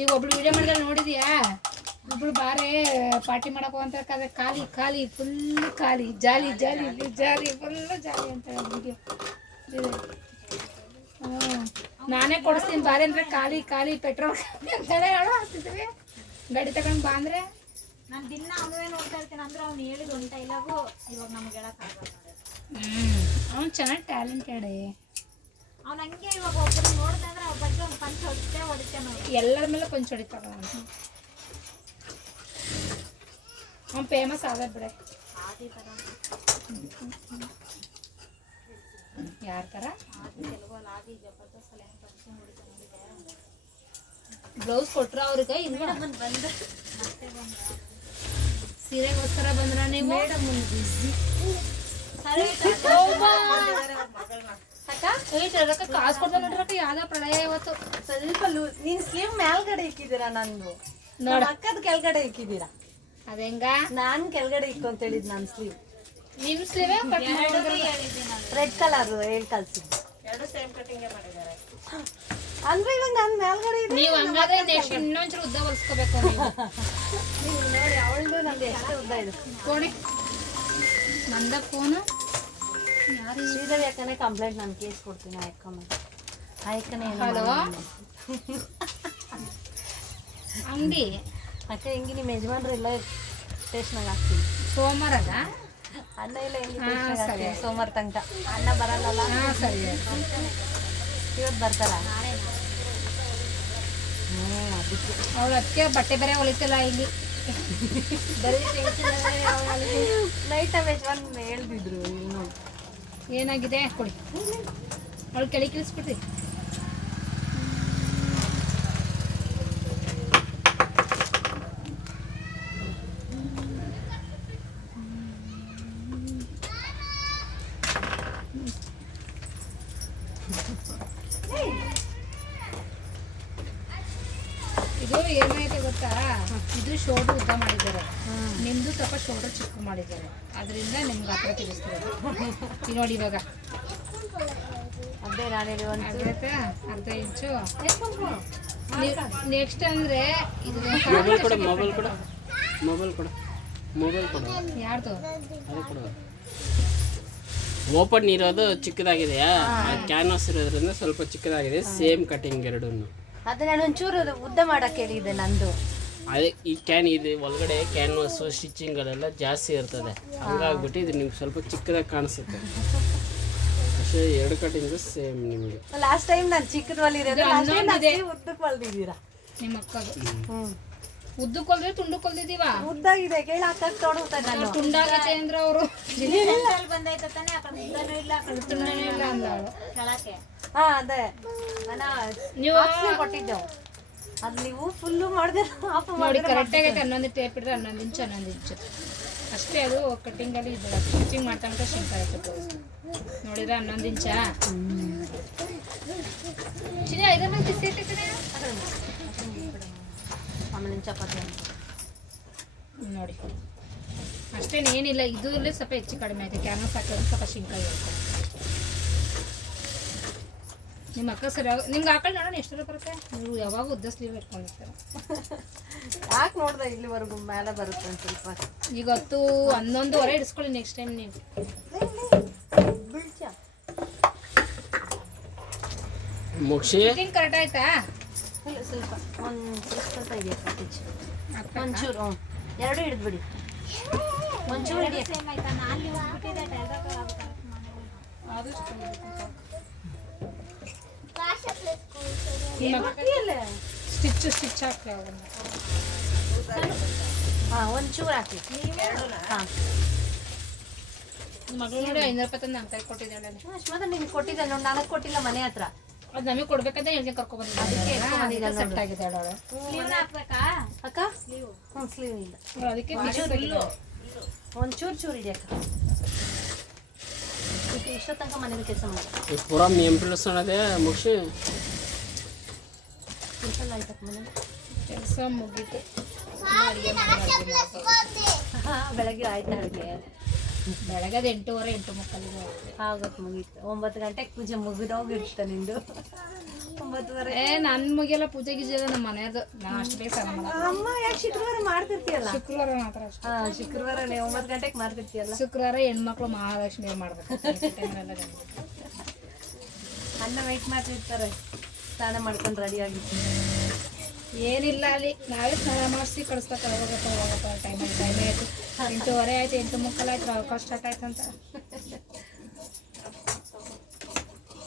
ಈಗ ಒಬ್ಳು ವಿಡಿಯೋ ಮಾಡಿದ್ರೆ ನೋಡಿದ್ಯಾ, ಒಬ್ಳು ಬಾರೇ ಪಾರ್ಟಿ ಮಾಡಕ್ ಅಂತ ಖಾಲಿ ಖಾಲಿ ಫುಲ್ ಖಾಲಿ ಜಾಲಿ ಜಾಲಿ ಜಾಲಿ ಫುಲ್ ಜಾಲಿ ಅಂತ ವಿಡಿಯೋ. ನಾನೇ ಕೊಡಿಸ್ತೀನಿ ಬಾರಿ ಅಂದ್ರೆ ಖಾಲಿ ಖಾಲಿ ಪೆಟ್ರೋಲ್ ಅಂತಾನೆ ಹೇಳೋ ಆಗ್ತಿದ್ವಿ. ಗಾಡಿ ತಗೊಂಡು ಬಾ ಅಂದ್ರೆ ನಾನು ದಿನ ಅವನೇ ನೋಡ್ತಾ ಇರ್ತೀನಿ. ಅಂದ್ರೆ ಅವ್ನು ಹೇಳಿದ ಒಂದು ಡೈಲಾಗು ಇವಾಗ ನಮ್ಗೆ ಹೇಳಕ್ಕಾಗಲ್ಲ. ಅವ್ನು ಚೆನ್ನಾಗಿ ಟ್ಯಾಲೆಂಟೆಡ್. ಅವ್ನು ಹಂಗೆ ಇವಾಗ ಒಬ್ಬರು ನೋಡ್ತಾ ಇದ್ರೆ ಅವ್ರ ಬಗ್ಗೆ ಒಂದು ಪಂಚ್ ಹೊಡಿತೆ ನೋಡಿ, ಎಲ್ಲರ ಮೇಲೆ ಪಂಚ್ ಹೊಡಿತಾವ. ಅವ್ನು ಫೇಮಸ್ ಆದ ಬಿಡೆ. ಆದಿ ಥರ ಯಾರ ಥರ? ಆದಿ ತೆಲುಗಲ್ಲಿ ಆದಿ ಜಬರ್ದಸ್ತಲ್ಲಿ ಹೆಂಗೆ ಪಂಚ ಹೊಡಿತಾ ನೋಡಿದೆ. ಬ್ಲೌಸ್ ಕೊಟ್ರ ಅವ್ರಿಗೆ ಮೇಡಮ್ ಬಂದು ಮತ್ತೆ ಬಂದ ಸೀರೆಗೋಸ್ಕರ ಬಂದ್ರ ನೀವು? ಮೇಡಮ್ ಕಾಸು ಕೊಡ್ತಾ ನೋಡ್ರಕ್ಕ ಯಾವ್ದೋ ಪ್ರಳಯ ಇವತ್ತು. ಸ್ವಲ್ಪ ನೀನ್ ಸ್ಲೀವ್ ಮೇಲ್ಗಡೆ ಇಕ್ಕಿದ್ದೀರಾ, ನಂದು ನೋಡ ಅಕ್ಕದ ಕೆಳಗಡೆ ಇಕ್ಕಿದ್ದೀರಾ. ಅದೇಂಗ ನಾನ್ ಕೆಳಗಡೆ ಇಕ್ಕು ಅಂತ ಹೇಳಿದ್ ನನ್ ಸ್ಲೀವ್. ನಿಮ್ ಸ್ಲೀವೇ ಕಟ್ ರೆಡ್ ಕಲರ್ ಹೇಳಿ ಕಳ್ಸಿದ್ದು. ಎರಡು ಸೇಮ್ ಕಟಿಂಗ್ ಮಾಡಿದ್ದಾರೆ. ಅಂದ್ರೆ ಇವಾಗ ನಾನ್ ಮೇಲ್ಗಡೆ ಇದೆ. ನೀವು ಹಂಗಾದ್ರೆ ನೆಕ್ಸ್ಟ್ ಇನ್ನೊಂಚೂರು ಉದ್ದ ಹೊಲ್ಸ್ಕೋಬೇಕು ನೀವು. ನೋಡಿ ಅವಳದು ನಂದು ಎಷ್ಟು ಉದ್ದ ಇದೆ. ಕೊಡಿ ನಂದ ಫೋನು. ಯಾರು? ಶ್ರೀದೇವಿ ಅಕ್ಕನೇ ಕಂಪ್ಲೇಂಟ್ ನಾನು ಕೇಸ್ ಕೊಡ್ತೀನಿ ಆ ಅಕ್ಕ ಮೇಲೆ. ಆ ಅಕ್ಕನೇ ಹಲೋ ಅಂಗಡಿ ಅಕ್ಕ ಹೆಂಗಿ ನಿಮ್ಮ ಯಜಮಾನ್ರು ಎಲ್ಲ ಸ್ಟೇಷನಾಗ ಹಾಕ್ತೀನಿ. ಸೋಮವಾರದ ಅಣ್ಣ ಇಲ್ಲ ಹೆಂಗಿ ಸರಿ. ಸೋಮವಾರ ತನಕ ಅಣ್ಣ ಬರಲ್ಲ. ಹಾಂ ಸರಿ. ಇವತ್ತು ಬರ್ತಾರ? ಅದಕ್ಕೆ ಅವಳು ಅದಕ್ಕೆ ಬಟ್ಟೆ ಬೇರೆ ಹೊಲಿತಿಲ್ಲ ಇಲ್ಲಿ. ಬರೀ ನೈಟ್ ಟೈಮ್ ಯಜಮಾನ್ ಹೇಳ್ತಿದ್ರು. ಇನ್ನು ಏನಾಗಿದೆ ಕೊಡಿ. ಅವಳು ಕೆಳಗೆ ಇಳಿಸ್ಬಿಟ್ರಿ. ಇದು ಏನಾಯ್ತು ಗೊತ್ತಾ, ಇದು ಶೋಲ್ಡರ್ ಉದ್ದ ಮಾಡಿದ್ದಾರೆ, ನಿಮ್ದು ಸ್ವಲ್ಪ ಶೋಲ್ಡರ್ ಚಿಕ್ಕ ಮಾಡಿದ್ದಾರೆ, ಅದರಿಂದ ನಿಮ್ಗೆ ಹತ್ರ ತಿಳಿಸ್ತಾರೆ. ಈಗ ನೋಡಿ ಇವಾಗ ಅದೇ ನಾನು ಹೇಳಿ ಒಂದು ಅರ್ಧ ಇಂಚು. ನೆಕ್ಸ್ಟ್ ಅಂದ್ರೆ ಇದು ಯಾರ್ದು ಓಪನ್ ಇರೋದು ಚಿಕ್ಕದಾಗಿದೆಯಾ, ಕ್ಯಾನ್ವಾಸ್ ಇರೋದ್ರಿಂದ ಸ್ವಲ್ಪ ಚಿಕ್ಕದಾಗಿದೆ. ಸೇಮ್ ಕಟಿಂಗ್ ಎರಡೂ. ಅದೇ ನಾನು ಒಂಚೂರು ಉದ್ದ ಮಾಡಕ್ಕೆ ಹೇಳಿದ್ದೆ ನಂದು. ಅದೇ ಈ ಇದು ಒಳಗಡೆ ಕ್ಯಾನ್ವಾಸು ಸ್ಟಿಚಿಂಗಲ್ಲೆಲ್ಲ ಜಾಸ್ತಿ ಇರ್ತದೆ, ಹಂಗಾಗ್ಬಿಟ್ಟು ಇದು ನಿಮ್ಗೆ ಸ್ವಲ್ಪ ಚಿಕ್ಕದಾಗಿ ಕಾಣಿಸುತ್ತೆ ಅಷ್ಟೇ. ಎರಡು ಕಟಿಂಗು ಸೇಮ್ ನಿಮಗೆ. ಲಾಸ್ಟ್ ಟೈಮ್ ನಾನು ಚಿಕ್ಕದ ಹೊಲಿರೋದು, ಉದ್ದಕ್ಕೆ ಹೊಲ್ದಿದ್ದೀರಾ ನಿಮ್ಮ ಅಕ್ಕದು. ಉದ್ದಕ್ಕೆ ಹೊಲ್ದ್ರೆ ತುಂಡಕ್ಕೆ ಹೊಲ್ದಿದ್ದೀವ. ಉದ್ದಾಗಿದೆ ಕೇಳ ಅಕ್ಕಕ್ಕೆ ತೊಡಗ್ತಾ ನಾನು. ತುಂಡಾಗತ್ತೆ ಅಂದ್ರೆ ಅವರು ಬಂದೈತೆ ತಾನೆ, ಆ ಕಡೆ ಉದ್ದನೂ ಇಲ್ಲ, ಆ ಕಡೆ ತುಂಡನೇ ಇಲ್ಲ ಅಂದಳು. ಕೆಳಕ್ಕೆ ಹಾ ಅದೇ ನೀವು ಕೊಟ್ಟಿದ್ದೆವು. ಅದು ನೀವು ಫುಲ್ಲು ಮಾಡಿದ್ರೆ ನೋಡಿ ಕರೆಕ್ಟ್ ಆಗೈತೆ. 11 ಟೇಪ್ ಇದ್ರೆ 11 ಇಂಚು 11 ಇಂಚು ಅಷ್ಟೇ. ಅದು ಕಟ್ಟಿಂಗಲ್ಲಿ ಇದು ಸ್ಟಿಚಿಂಗ್ ಮಾಡ್ತಾ ಶಿಂಕ್ ಆಯ್ತು. ನೋಡಿದ್ರೆ 11 ಇಂಚಾ ಚಿನ್ನ. ಇದ್ರ ಮೇಲೆ ಬಿಸಿ ಇಟ್ಟಿದ್ದೀನಿ ಆಮೇಲೆ ಚಪಾತಿ ನೋಡಿ ಅಷ್ಟೇನೇನಿಲ್ಲ. ಇದರಲ್ಲಿ ಸ್ವಲ್ಪ ಹೆಚ್ಚು ಕಡಿಮೆ ಆಯ್ತು. ಕ್ಯಾನ್ವಾಸ್ ಹಾಕಿದ್ರೆ ಸ್ವಲ್ಪ ಶಿಂಕ್ ಆಗಿರುತ್ತೆ. ನಿಮ್ಮ ಅಕ್ಕ ಸರಿಯಾಗಿ ನಿಮ್ಗೆ ಹಾಕೊಂಡು ನೋಡೋಣ ಎಷ್ಟರ ಬರುತ್ತೆ. ನೀವು ಯಾವಾಗ ಉದ್ದ ಸ್ಲೀವ್ ಇಟ್ಕೊಂಡಿರ್ತಾರೆ. ಯಾಕೆ ನೋಡ್ದೆ ಇಲ್ಲಿವರೆಗೂ ಮೇಲೆ ಬರುತ್ತೆ ಒಂದು ಸ್ವಲ್ಪ. ಈಗ 10-11 ಇಡಿಸ್ಕೊಳ್ಳಿ ನೆಕ್ಸ್ಟ್ ಟೈಮ್ ನೀವು. ಮುಗಿಸಿ ಫಿಟ್ಟಿಂಗ್ ಕರೆಕ್ಟ್ ಆಯ್ತಾ? ಇಲ್ಲ ಸ್ವಲ್ಪ ಸ್ವಲ್ಪ ಇದೆಯಾ ಪ್ಯಾಕೇಜ್ ಒಂಚೂರು. ಎರಡು ಹಿಡಿದ್ಬಿಡಿ ಒಂಚೂರು ಹಿಡಿಯ. ಸೇಮ್ ಆಯ್ತಾ? ನಾನು ನೀವು ಬಿಟ್ಟಿದ್ದೆ ಟೈಲರ್ ಸ್ಟಿಚ್ ಹಾಕಿ ಹಾಂ ಒಂಚೂರು ಹಾಕಿ. ಹಾಂ ಮಗಳು ನೋಡಿ 500 ರೂಪಾಯಿ ತಂದು ನಮ್ಮ ಕೈ ಕೊಟ್ಟಿದ್ದಾಳೆ. ಅಷ್ಟು ನಿಮ್ಗೆ ಕೊಟ್ಟಿದ್ದೆ ನೋಡಿ, ನನಗೆ ಕೊಟ್ಟಿಲ್ಲ ಮನೆ ಹತ್ರ. ಅದು ನಮಗೆ ಕೊಡ್ಬೇಕಂತ ಹೇಳ್ತೀನಿ ಕರ್ಕೊಂಡು ಬಂದಿದ್ದೆ. ಸೆಟ್ ಆಗಿದೆ ಅವಳು. ಸ್ಲೀವ್ನ ಹಾಕ್ಬೇಕಾ ಅಕ್ಕ? ಸ್ಲೀವ್ ಸ್ಲೀವ್ ಇಲ್ಲ. ಅದಕ್ಕೆ ಒಂಚೂರು ಚೂರು ಇದೆ ಅಕ್ಕ. ಇಷ್ಟೋ ತನಕ ಮನೇಲಿ ಕೆಲಸ ಮಾಡಿ ಪೂರಾ ಪ್ಲಸ್ ಅನ್ನೋದೇ ಮುಗಿಸಿ ಆಯ್ತಕ್ಕ ಮನೇಲಿ ಕೆಲಸ ಮುಗೀತು. ಬೆಳಗ್ಗೆ ಆಯ್ತು ಅಡುಗೆ. ಬೆಳಗ್ಗೆ 8:30 8:30 ಆಗುತ್ತೆ ಮುಗೀತು. 9 ಗಂಟೆಗೆ ಪೂಜೆ ಮುಗಿದೋಗಿರುತ್ತೆ ನಿಂದು. 9:30. ನನ್ ಮುಗಿಯಲ್ಲ ಪೂಜೆ ಗೀಜೆ ಎಲ್ಲ ನಮ್ಮ ಮನೆಯದು ನಾ ಅಷ್ಟು ಬೇಗ ಸ್ನಾನ ಮಾಡಲ್ಲ. ಅಮ್ಮ ಯಾಕೆ ಶುಕ್ರವಾರ ಮಾಡ್ತಿರ್ತೀಯಲ್ಲ? ಶುಕ್ರವಾರ ಮಾತ್ರ ಅಷ್ಟೇ. ಶುಕ್ರವಾರನೇ 9 ಗಂಟೆಗೆ ಮಾಡ್ತಿರ್ತೀಯಲ್ಲ. ಶುಕ್ರವಾರ ಹೆಣ್ಮಕ್ಳು ಮಹಾಲಕ್ಷ್ಮಿ ಮಾಡ್ಬೇಕು. ಅನ್ನ ವೆಯ್ಟ್ ಮಾಡ್ತಿರ್ತಾರೆ ಸ್ನಾನ ಮಾಡ್ಕೊಂಡು ರೆಡಿ ಆಗಿ. ಏನಿಲ್ಲ ಅಲ್ಲಿ ನಾವೇ ಸ್ನಾನ ಮಾಡಿಸಿ ಕಳಿಸ್ಬೇಕು. ಹೋಗಪ್ಪ ಟೈಮ್ ಆಯ್ತು 8:30 ಆಯ್ತು, 8:45 ಆಯ್ತು, ಅವಕಾಶ ಸ್ಟಾರ್ಟ್ ಆಯ್ತು ಅಂತ.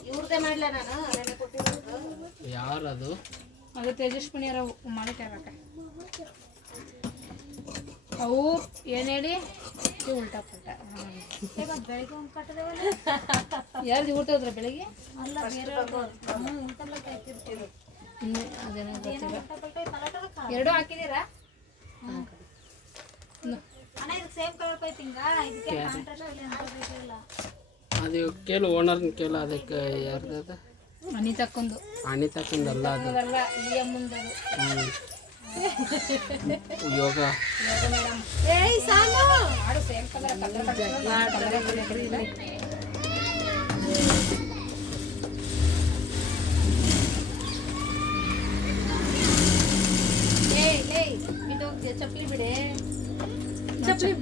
ಇವ್ರದೇ ಮಾಡ್ಲಾ ನಾನು ನೆನೆ ಕೊಟ್ಟಿರೋದು? ಯಾರದು? ಅದು ತೇಜಸ್ವಿನಿ ಯಾರ ಮಾಡಿಟ್ಟಾರಕ್ಕ. ಅವು ಏನು ಹೇಳಿ ಉಲ್ಟಾ ಪುಲ್ಟ. ಬೆಳಿಗ್ಗೆ ಒಂದು ಕಟ್ಟದೇವಲ್ಲ. ಯಾರ್ದು ಊಟದ್ರ ಬೆಳಿಗ್ಗೆ? ಅಲ್ಲ ಬೇರೆ ಇಂತೆಲ್ಲ ಕಾಯ್ತಿರ್ತೀವಿ. ಅದೇನೋ ಗೊತ್ತಿಲ್ಲ. ಎರಡೂ ಹಾಕಿದ್ದೀರಾ? ಅಣ್ಣ ಇದು ಸೇಮ್ ಕಲರ್ ಪೈಪಿಂಗ ಇದಕ್ಕೆ ಕಾಂಟ್ರಾಸ್ಟ್ ಇಲ್ಲ ಅಂತ ಬೇಕಿಲ್ಲ. ಅದು ಕೇಳು, ಓನರ್ನ ಕೇಳು. ಅದಕ್ಕೆ ಯಾರ್ದು? ಅನಿತಕ್ಕೊಂದು. ಅನಿತಕ್ಕಂದಲ್ಲ ಅದು. ಅದಲ್ಲ ಈ ಅಮ್ಮಂದದು. ಯೋಗ ಮೇಡಮ್ ಏಯ್ ಸಾನು ಆಡು ಸೇಮ್ ಕಲರ್ ಇದು ಚಪ್ಪಲಿ ಬಿಡೆ. ಚಪ್ಪಲಿ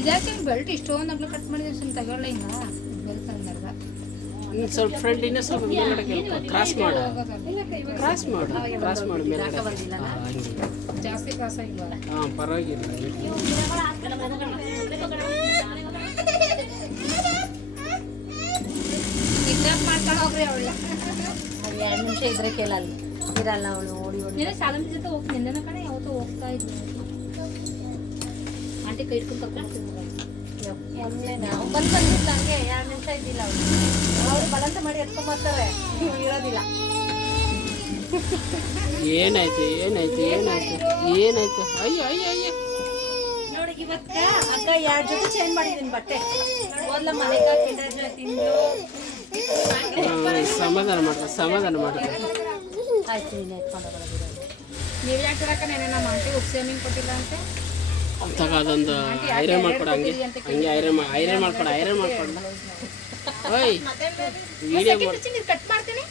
ಇದಾಕೆ ಬೆಲ್ಟ್ ಇಷ್ಟೊಂದು ಅಗ್ಲ ಕಟ್ ಮಾಡಿದ್ರೆ ಸುಮ್ಮನೆ ತಗೊಳ್ಳ ಹಿಂಗ ಬೆಲ್ಟ್ ತಂದಾಗ ಸ್ವಲ್ಪ ಫ್ರಂಟ್ ಇನ್ನೂ ಸ್ವಲ್ಪ ಮೇಲ್ಗಡೆ ಕ್ರಾಸ್ ಮಾಡು, ಕ್ರಾಸ್ ಮಾಡು, ಕ್ರಾಸ್ ಮಾಡು ಮೇಲ್ಗಡೆ. ಹಂಗೆ ಜಾಸ್ತಿ ಕ್ರಾಸ್ ಆಗಿಲ್ವ? ಹಾಂ, ಪರವಾಗಿಲ್ಲ. ಕಿಡ್ನಾಪ್ ಮಾಡ್ಕೊಂಡು ಹೋಗ್ರಿ ಅವಳ. ಅಲ್ಲಿ 2 ನಿಮಿಷ ಇದ್ರೆ ಕೇಳಲ್ಲ ಇರಲ್ಲ ಅವಳು. ಓಡಿ ಓಡಿ ನೀನು ಶಾಲಂತಿ ಜೊತೆ ಹೋಗಿ ನಿನ್ನೆ ಕಡೆ ಯಾವತ್ತೂ ಹೋಗ್ತಾ ಇದ್ವಿ. ಆಂಟಿ ಕೈ ಇಟ್ಕೊಂಡು ಕರ್ಕೊಂಡು ಬಂದಿಲ್ಲ ಹಂಗೆ 2 ನಿಮಿಷ ಇದ್ದಿಲ್ಲ ಅವಳು. ಅವ್ರು ಬಲಂತ ಮಾಡಿ ಎತ್ಕೊಂಡ್ಬರ್ತಾರೆ, ಇವ್ರು ಇರೋದಿಲ್ಲ. ಏನಾಯ್ತು ಏನಾಯ್ತು ಏನಾಯ್ತು ಏನಾಯ್ತು? ಅಯ್ಯೋ ಅಯ್ಯೋ ಅಯ್ಯೋ. ನೋಡಿ ಇವತ್ತ ಅಕ್ಕ 2 ಜೊತೆ ಚೇಂಜ್ ಮಾಡಿದೀನಿ ಬಟ್ಟೆ. ಮೊದಲ ಮನೆಗ ಕಿಂಡರ್ ಜಾಯ್ ತಿಂದು ಸಮಾಧಾನ ಮಾಡ್ತಾರೆ, ಸಮಾಧಾನ ಮಾಡ್ತಾರೆ. ಆಯ್ತು ನೀನು ಎತ್ಕೊಂಡು ಬರೋದಿಲ್ಲ. ನೀವು ಯಾಕೆ ಹೇಳಕ್ಕ ನೆನೆ ನಮ್ಮ ಆಂಟಿ ಉಪ್ಸೇಮಿಂಗ್ ಕೊಟ್ಟಿಲ್ಲ ಅಂತೆ? ತಗ ಅದೊಂದು ಐರನ್ ಮಾಡ್ಕೊಡ. ಹಂಗೆ ಹಂಗೆ ಐರನ್ ಮಾಡ್ಕೊಡ, ಐರನ್ ಮಾಡ್ಕೊಡ. ಓಯ್ ಕಟ್ ಮಾಡ್ತೀನಿ.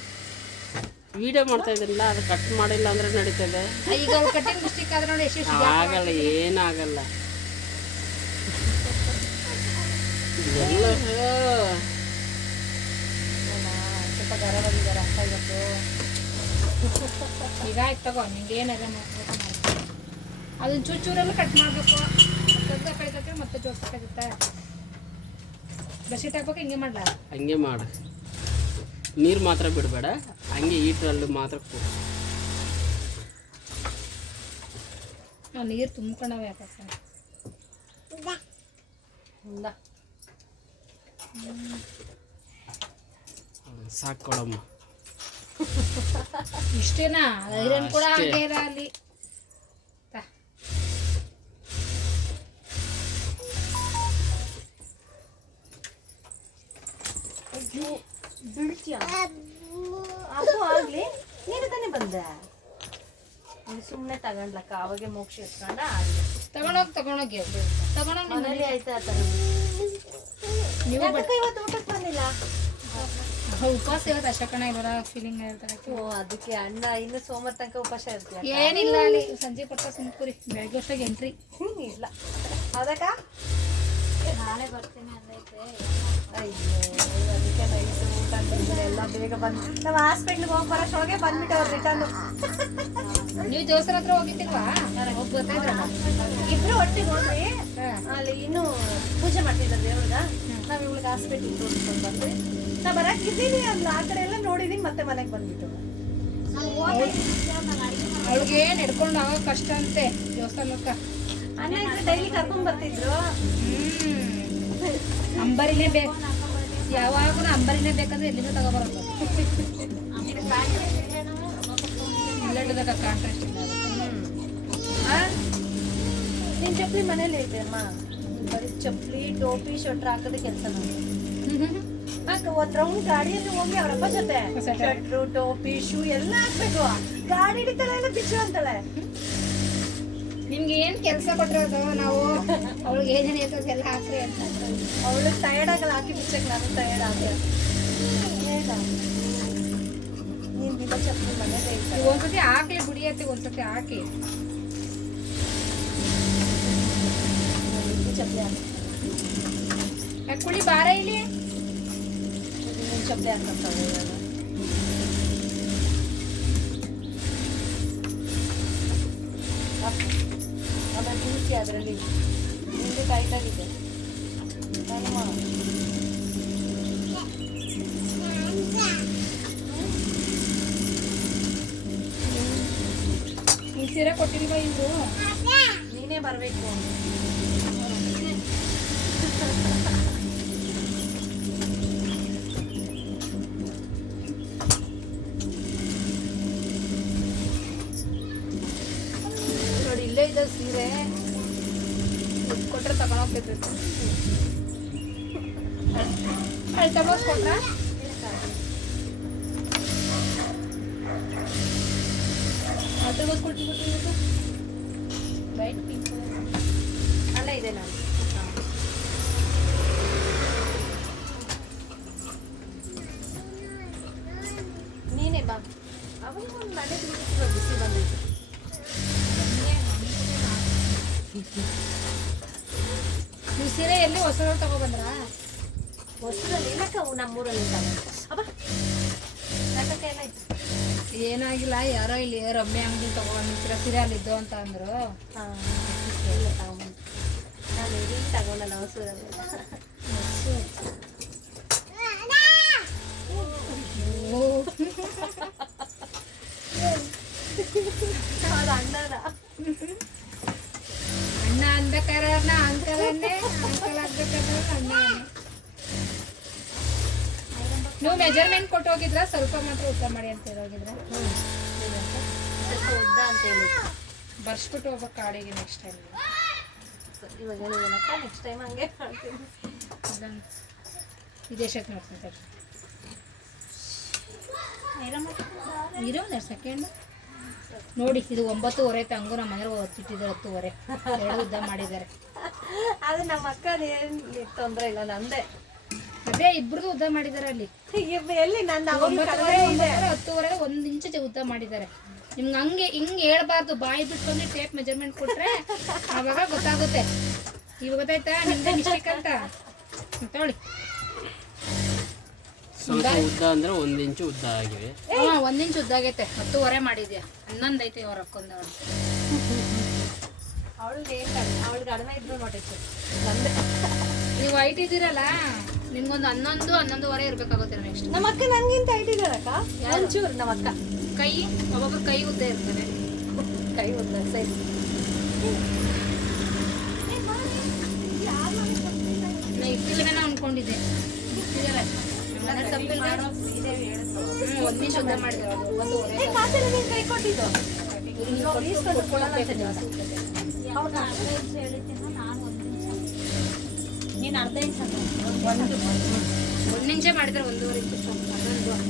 ವಿಡಿಯೋ ಮಾಡ್ತಾ ಇದ್ರಲ್ಲ, ಅದು ಕಟ್ ಮಾಡಿಲ್ಲ ಅಂದ್ರೆ ನಡೀತದೆ. ಈಗ ಅವ್ರು ಕಟ್ಟಿಂಗ್ ಮಿಸ್ಟೇಕ್ ಆದ್ರೆ ನೋಡಿ ಎಷ್ಟು ಆಗಲ್ಲ, ಏನಾಗಲ್ಲ. ಎಲ್ಲ ಸ್ವಲ್ಪ ಗರವಾಗಿದ್ದಾರೆ ಅಕ್ಕ ಇವತ್ತು. ಈಗ ಆಯ್ತು ತಗೋ, ನಿಂಗೆ ಏನಾರ ಮಾಡ್ಬೇಕು. ಅದನ್ನ ಚೂರಲ್ಲ ಕಟ್ ಮಾಡಬೇಕು. ಕೈತಕ್ಕೆ ಮತ್ತೆ ಜೋಡಿಸಬೇಕಾಗುತ್ತೆ. ಬೆಡ್ಶೀಟ್ ಹಾಕ್ಬೇಕು. ಹಿಂಗೆ ಮಾಡ್ಲಾ? ಹಂಗೆ ಮಾಡು. ನೀರು ಮಾತ್ರ ಬಿಡಬೇಡ, ಹಂಗೆ ಹೀಟ್ರಲ್ಲಿ ಮಾತ್ರ ಕೊಡು. ನೀರು ತುಂಬ್ಕೊಂಡವೆ ಯಾಕಕ್ಕ? ಸಾಕು ಕೊಡಮ್ಮ. ಇಷ್ಟೇನಾ? ಐರನ್ ಕೂಡ ಹಾಗೆ ಅಲ್ಲಿ ಅದು ಆಗ್ಲಿ. ನೀನು ತಾನೇ ಬಂದೆ, ಸುಮ್ಮನೆ ತಗೊಂಡ್ಲಕ್ಕ. ಅವಾಗೆ ಮೋಕ್ಷ ಎತ್ಕೊಂಡ ತಗೊಂಡೋಗಿ ಮನೇಲಿ ಆಯ್ತಾ ಆತ. ನೀವು ಇವತ್ತು ಊಟಕ್ಕೆ ಬಂದಿಲ್ಲ? ಉಪವಾಸ ಇವತ್ತು ಅಶಕಣ ಇವರ ಫೀಲಿಂಗ್ ಇರ್ತಾರೆ. ಓ, ಅದಕ್ಕೆ ಅಣ್ಣ ಇನ್ನು ಸೋಮವಾರ ತನಕ ಉಪವಾಸ ಇರ್ತೀಯ? ಏನಿಲ್ಲ, ಅಲ್ಲಿ ಸಂಜೆ ಕೊಟ್ಟ ಸುಮ್ಕುರಿ. ಬೆಳಗ್ಗೆ ಅಷ್ಟಾಗಿ ಎಂಟ್ರಿ ಇಲ್ಲ. ಹೌದಕ್ಕ? ನಾಳೆ ಬರ್ತೀನಿ ಅಂದೈತೆ. ಅಯ್ಯೋ, ಅದಕ್ಕೆ ನೈಸು ಊಟ ಅಂತಿದ್ರೆ ಎಲ್ಲ ಬೇಗ ಬಂದು ನಾವು ಹಾಸ್ಪಿಟ್ಲಿಗೆ ಹೋಗಿ ಬರೋಷ್ಟೊಳಗೆ ಬಂದ್ಬಿಟ್ಟವ್ರು ರಿಟರ್ನು. ನೀವು ಜೋಸರ ಹತ್ರ ಹೋಗಿದ್ದಿಲ್ವಾ? ಹೋಗಿ ಬರ್ತಾಯಿದ್ರಲ್ಲ ಇಬ್ರು ಒಟ್ಟಿಗೆ ಹೋದ್ರಿ. ಅಲ್ಲಿ ಇನ್ನೂ ಪೂಜೆ ಮಾಡ್ತಿದ್ರು ದೇವ್ರಗ. ನಾವು ಇವಳಿಗೆ ಹಾಸ್ಪಿಟ್ಲಿಗೆ ತೋರಿಸ್ಕೊಂಡು ಬಂದ್ವಿ. ನಾ ಬರಕ್ಕಿದ್ದೀನಿ ಅಲ್ಲ, ಆ ಕಡೆ ಎಲ್ಲ ನೋಡಿದೀನಿ. ಮತ್ತೆ ಮನೆಗೆ ಬಂದ್ಬಿಟ್ಟು ಅವಳಿಗೆ ನಡ್ಕೊಂಡು ಆಗೋ ಕಷ್ಟ ಅಂತೆ ದೇವಸ್ಥಾನಕ್ಕ. ಅಣ್ಣ ಇದ್ರೆ ಡೈಲಿ ಕರ್ಕೊಂಡ್ ಬರ್ತಿದ್ರು. ಅಂಬರಿನೇ ಬೇಕು, ಯಾವಾಗೂ ಅಂಬರಿನೇ ಬೇಕಂದ್ರೆ ಎಲ್ಲಿಂದ ತಗೋಬರೋದು. ಇಲ್ಲದಾಗ ಕಾಂಟ್ರಾಸ್ಟ್ ಇಲ್ಲ. ನಿನ್ ಚಪ್ಪಲಿ ಮನೇಲಿ ಐತೆ ಅಮ್ಮ. ಬರೀ ಚಪ್ಪಲಿ ಟೋಪಿ ಶರ್ಟ್ ಹಾಕೋದೇ ಕೆಲಸ ನಮ್ಗೆ. ಒಂದ್ ರೌಂಡ್ ಗಾಡಿಯಲ್ಲಿ ಹೋಗಿ ಅವರಪ್ಪ ಜೊತೆ ಶರ್ಟ್ರು ಟೋಪಿ ಶೂ ಎಲ್ಲ ಹಾಕ್ಬೇಕು. ಗಾಡಿ ಹಿಡಿತಾಳೆ ಎಲ್ಲ ಬಿಚ್ಚು ಅಂತಾಳೆ. ನಿಮ್ಗೆ ಏನ್ ಕೆಲಸ ಕೊಟ್ಟಿರೋದು ನಾವು ಅವಳಿಗೆ ಏನೇನು ಇರ್ತದೆ ಎಲ್ಲ ಹಾಕ್ರಿ ಅಂತ. ಅವಳು ಟಯರ್ಡ್ ಆಗಲ್ಲ ಹಾಕಿ ಬಿಚ್ಚಕ್. ನಾನು ಟಯರ್ಡ್ ಆಗ ಇಲ್ಲ ಚಪ್ಪಲಿ ಮನೇಲೆ ಇರ್ತಾರೆ. ನೀವು ಒಂದ್ಸತಿ ಹಾಕಿ ಬಿಡಿಯತ್ತೆ, ಒಂದ್ಸತಿ ಹಾಕಿ ಇಲ್ಲಿ ಚಪ್ಪಲಿ ಹಾಕಿ ಕುಳಿ ಬಾರ ಇಲ್ಲಿ. ಇನ್ನೊಂದು ಚಪ್ಪಲಿ ಹಾಕ್ತಾರೆ ಇವಾಗ. ಆಮೇಲೆ ಪೂರ್ತಿ ಅದರಲ್ಲಿ ಮುಂದೆ ಟೈಟಾಗಿದೆ. ಈ ಸೀರೆ ಕೊಟ್ಟಿಲ್ವಾ ಇವ್ರು? ನೀನೇ ಬರಬೇಕು. ನೋಡಿ ಇಲ್ಲೇ ಇದೆ ಸೀರೆ, ಕೊಟ್ರೆ ತಗೊಂಡೋಗ್ಬೇಕು. ಅಲ್ಲಿ ತಗೋಸ್ಕೊಟ್ರ ತಗೋಸ್ಕೊಡ್ತೀವಿ. ಲೈಟ್ ಪಿಂಕ್ ಅಲ್ಲೇ ಇದೆ ನಾನು. ನೀನೇ ಬಾ. ಅವಾಗ ಒಂದು ಮನೆ ಬಿಸಿ ಬಂದಿತ್ತು. ನೀವು ಸೀರೆ ಎಲ್ಲಿ ಹೊಸೂರಲ್ಲಿ ತಗೊಬಂದ್ರಾ? ಹೊಸದಲ್ಲಿ ಇಲ್ಲಕ್ಕ ನಮ್ಮೂರಲ್ಲಿ ಇದ್ದಾವೆ. ಅಬ್ಬ ನಾಟಕ ಎಲ್ಲ ಇತ್ತು. ಏನಾಗಿಲ್ಲ, ಯಾರೋ ಇಲ್ಲಿ ರಮ್ಯ ಅಂಗಡಿ ತಗೊಂಡಿರ ಸೀರೆ ಅಲ್ಲಿದ್ದು ಅಂತ ಅಂದ್ರು. ಹಾಂ ಎಲ್ಲ ತಗೊಂಡು ನಾನು ಇಲ್ಲಿ ತಗೊಂಡಲ್ಲ ಹೊಸೂರಲ್ಲಿ. ಅದು ಅಣ್ಣರ ಅಣ್ಣ ಅನ್ಬೇಕಾದ್ರೆ ಅಂಕಲನ್ನೇ, ಅಂಕಲ್ ಆಗ್ಬೇಕಾದ್ರೆ ಅಣ್ಣ. ನೀವು ಮೆಜರ್ಮೆಂಟ್ ಕೊಟ್ಟು ಹೋಗಿದ್ರ? ಸ್ವಲ್ಪ ಮಾತ್ರ ಉದ್ದ ಮಾಡಿ ಅಂತ ಹೋಗಿದ್ರ? ಸ್ವಲ್ಪ ಉದ್ದ ಅಂತ ಹೇಳಿ ಬರ್ಸ್ಬಿಟ್ಟು ಹೋಗ್ಬೇಕು ಕಾಡಿಗೆ ನೆಕ್ಸ್ಟ್ ಟೈಮ್. ಇವಾಗ ಹೇಳಿದನಕ್ಕ ನೆಕ್ಸ್ಟ್ ಟೈಮ್ ಹಂಗೆ ಮಾಡ್ತೀನಿ. ಇದೇ ಶರ್ಟ್ ನೋಡ್ತೀನಿ ಇರೋ 1 ಸೆಕೆಂಡ್ ನೋಡಿ. ಇದು 9:30 ಐತೆ, ಹಂಗೂ ನಮ್ಮ ಮನೆಯವ್ರು ಹೊತ್ತಿಟ್ಟಿದ್ದಾರೆ 10:30. 2 ಉದ್ದ ಮಾಡಿದ್ದಾರೆ. ಅದು ನಮ್ಮ ಅಕ್ಕ ಏನು ತೊಂದರೆ ಇಲ್ಲ, ನಂದೇ ಅದೇ ಇಬ್ರದ್ದು ಉದ್ದ ಮಾಡಿದ್ದಾರೆ ಅಲ್ಲಿ. ಎಲ್ಲಿ ನನ್ನ 10:30 1 ಇಂಚ್ ಉದ್ದ ಮಾಡಿದ್ದಾರೆ. ನಿಮ್ಗೆ ಹಂಗೆ ಹಿಂಗೆ ಹೇಳ್ಬಾರ್ದು, ಬಾಯಿ ಬಿಟ್ಕೊಂಡು ಟೇಪ್ ಮೆಜರ್ಮೆಂಟ್ ಕೊಟ್ರೆ ಆವಾಗ ಗೊತ್ತಾಗುತ್ತೆ. ಇವಾಗ ಗೊತ್ತಾಯ್ತಾ ನಿಮ್ದೆ ಮಿಸ್ಟೇಕ್ ಅಂತ. ತಗೊಳ್ಳಿ. ಸ್ವಲ್ಪ ಉದ್ದ ಅಂದ್ರೆ 1 ಇಂಚು ಉದ್ದ ಆಗಿವೆ. 1 ಇಂಚ್ ಉದ್ದ ಆಗೈತೆ. 10:30 ಮಾಡಿದ್ಯಾ? 11 ಐತೆ ಅವ್ರ ಅಕ್ಕೊಂದು. ಅವಳಿಗೆ ಏನು ಕಡಿಮೆ, ಅವಳಿಗೆ ಕಡಿಮೆ ಇದ್ರು ನೋಡಿತ್ತು ನಂದೆ. ನೀವು ಹೈಟ್ ಇದ್ದೀರಲ್ಲ, ನಿಮ್ಗೊಂದು 11:30 ಇರ್ಬೇಕಾಗುತ್ತೆ ನೆಕ್ಸ್ಟ್. ನಮ್ಮ ಅಕ್ಕ ನನಗಿಂತ ಹೈಟ್ ಇದ್ದಾರಕ್ಕ. ಒಂಚೂರು ನಮ್ಮ ಅಕ್ಕ ಕೈ ಒಬ್ಬೊಬ್ಬರು ಕೈ ಉದ್ದ ಇರ್ತಾರೆ. ಕೈ ಉದ್ದ ಸೈಜ್. ನಾ ಇಟ್ಟಿಲ್ವೇನೋ ಅನ್ಕೊಂಡಿದ್ದೆ. ತಪ್ಪಿಲ್ಲ. 1 ಇಂಚ್ ಉದ್ದ ಮಾಡಿದ್ದಾರೆ. 1:30 ಕೈ ಕೊಟ್ಟಿದ್ದು ನೀನು ಅರ್ಧ ಇಂಚ್ 1 ಇಂಚೇ ಮಾಡಿದ್ರೆ 1.5 ಇಂಚ್.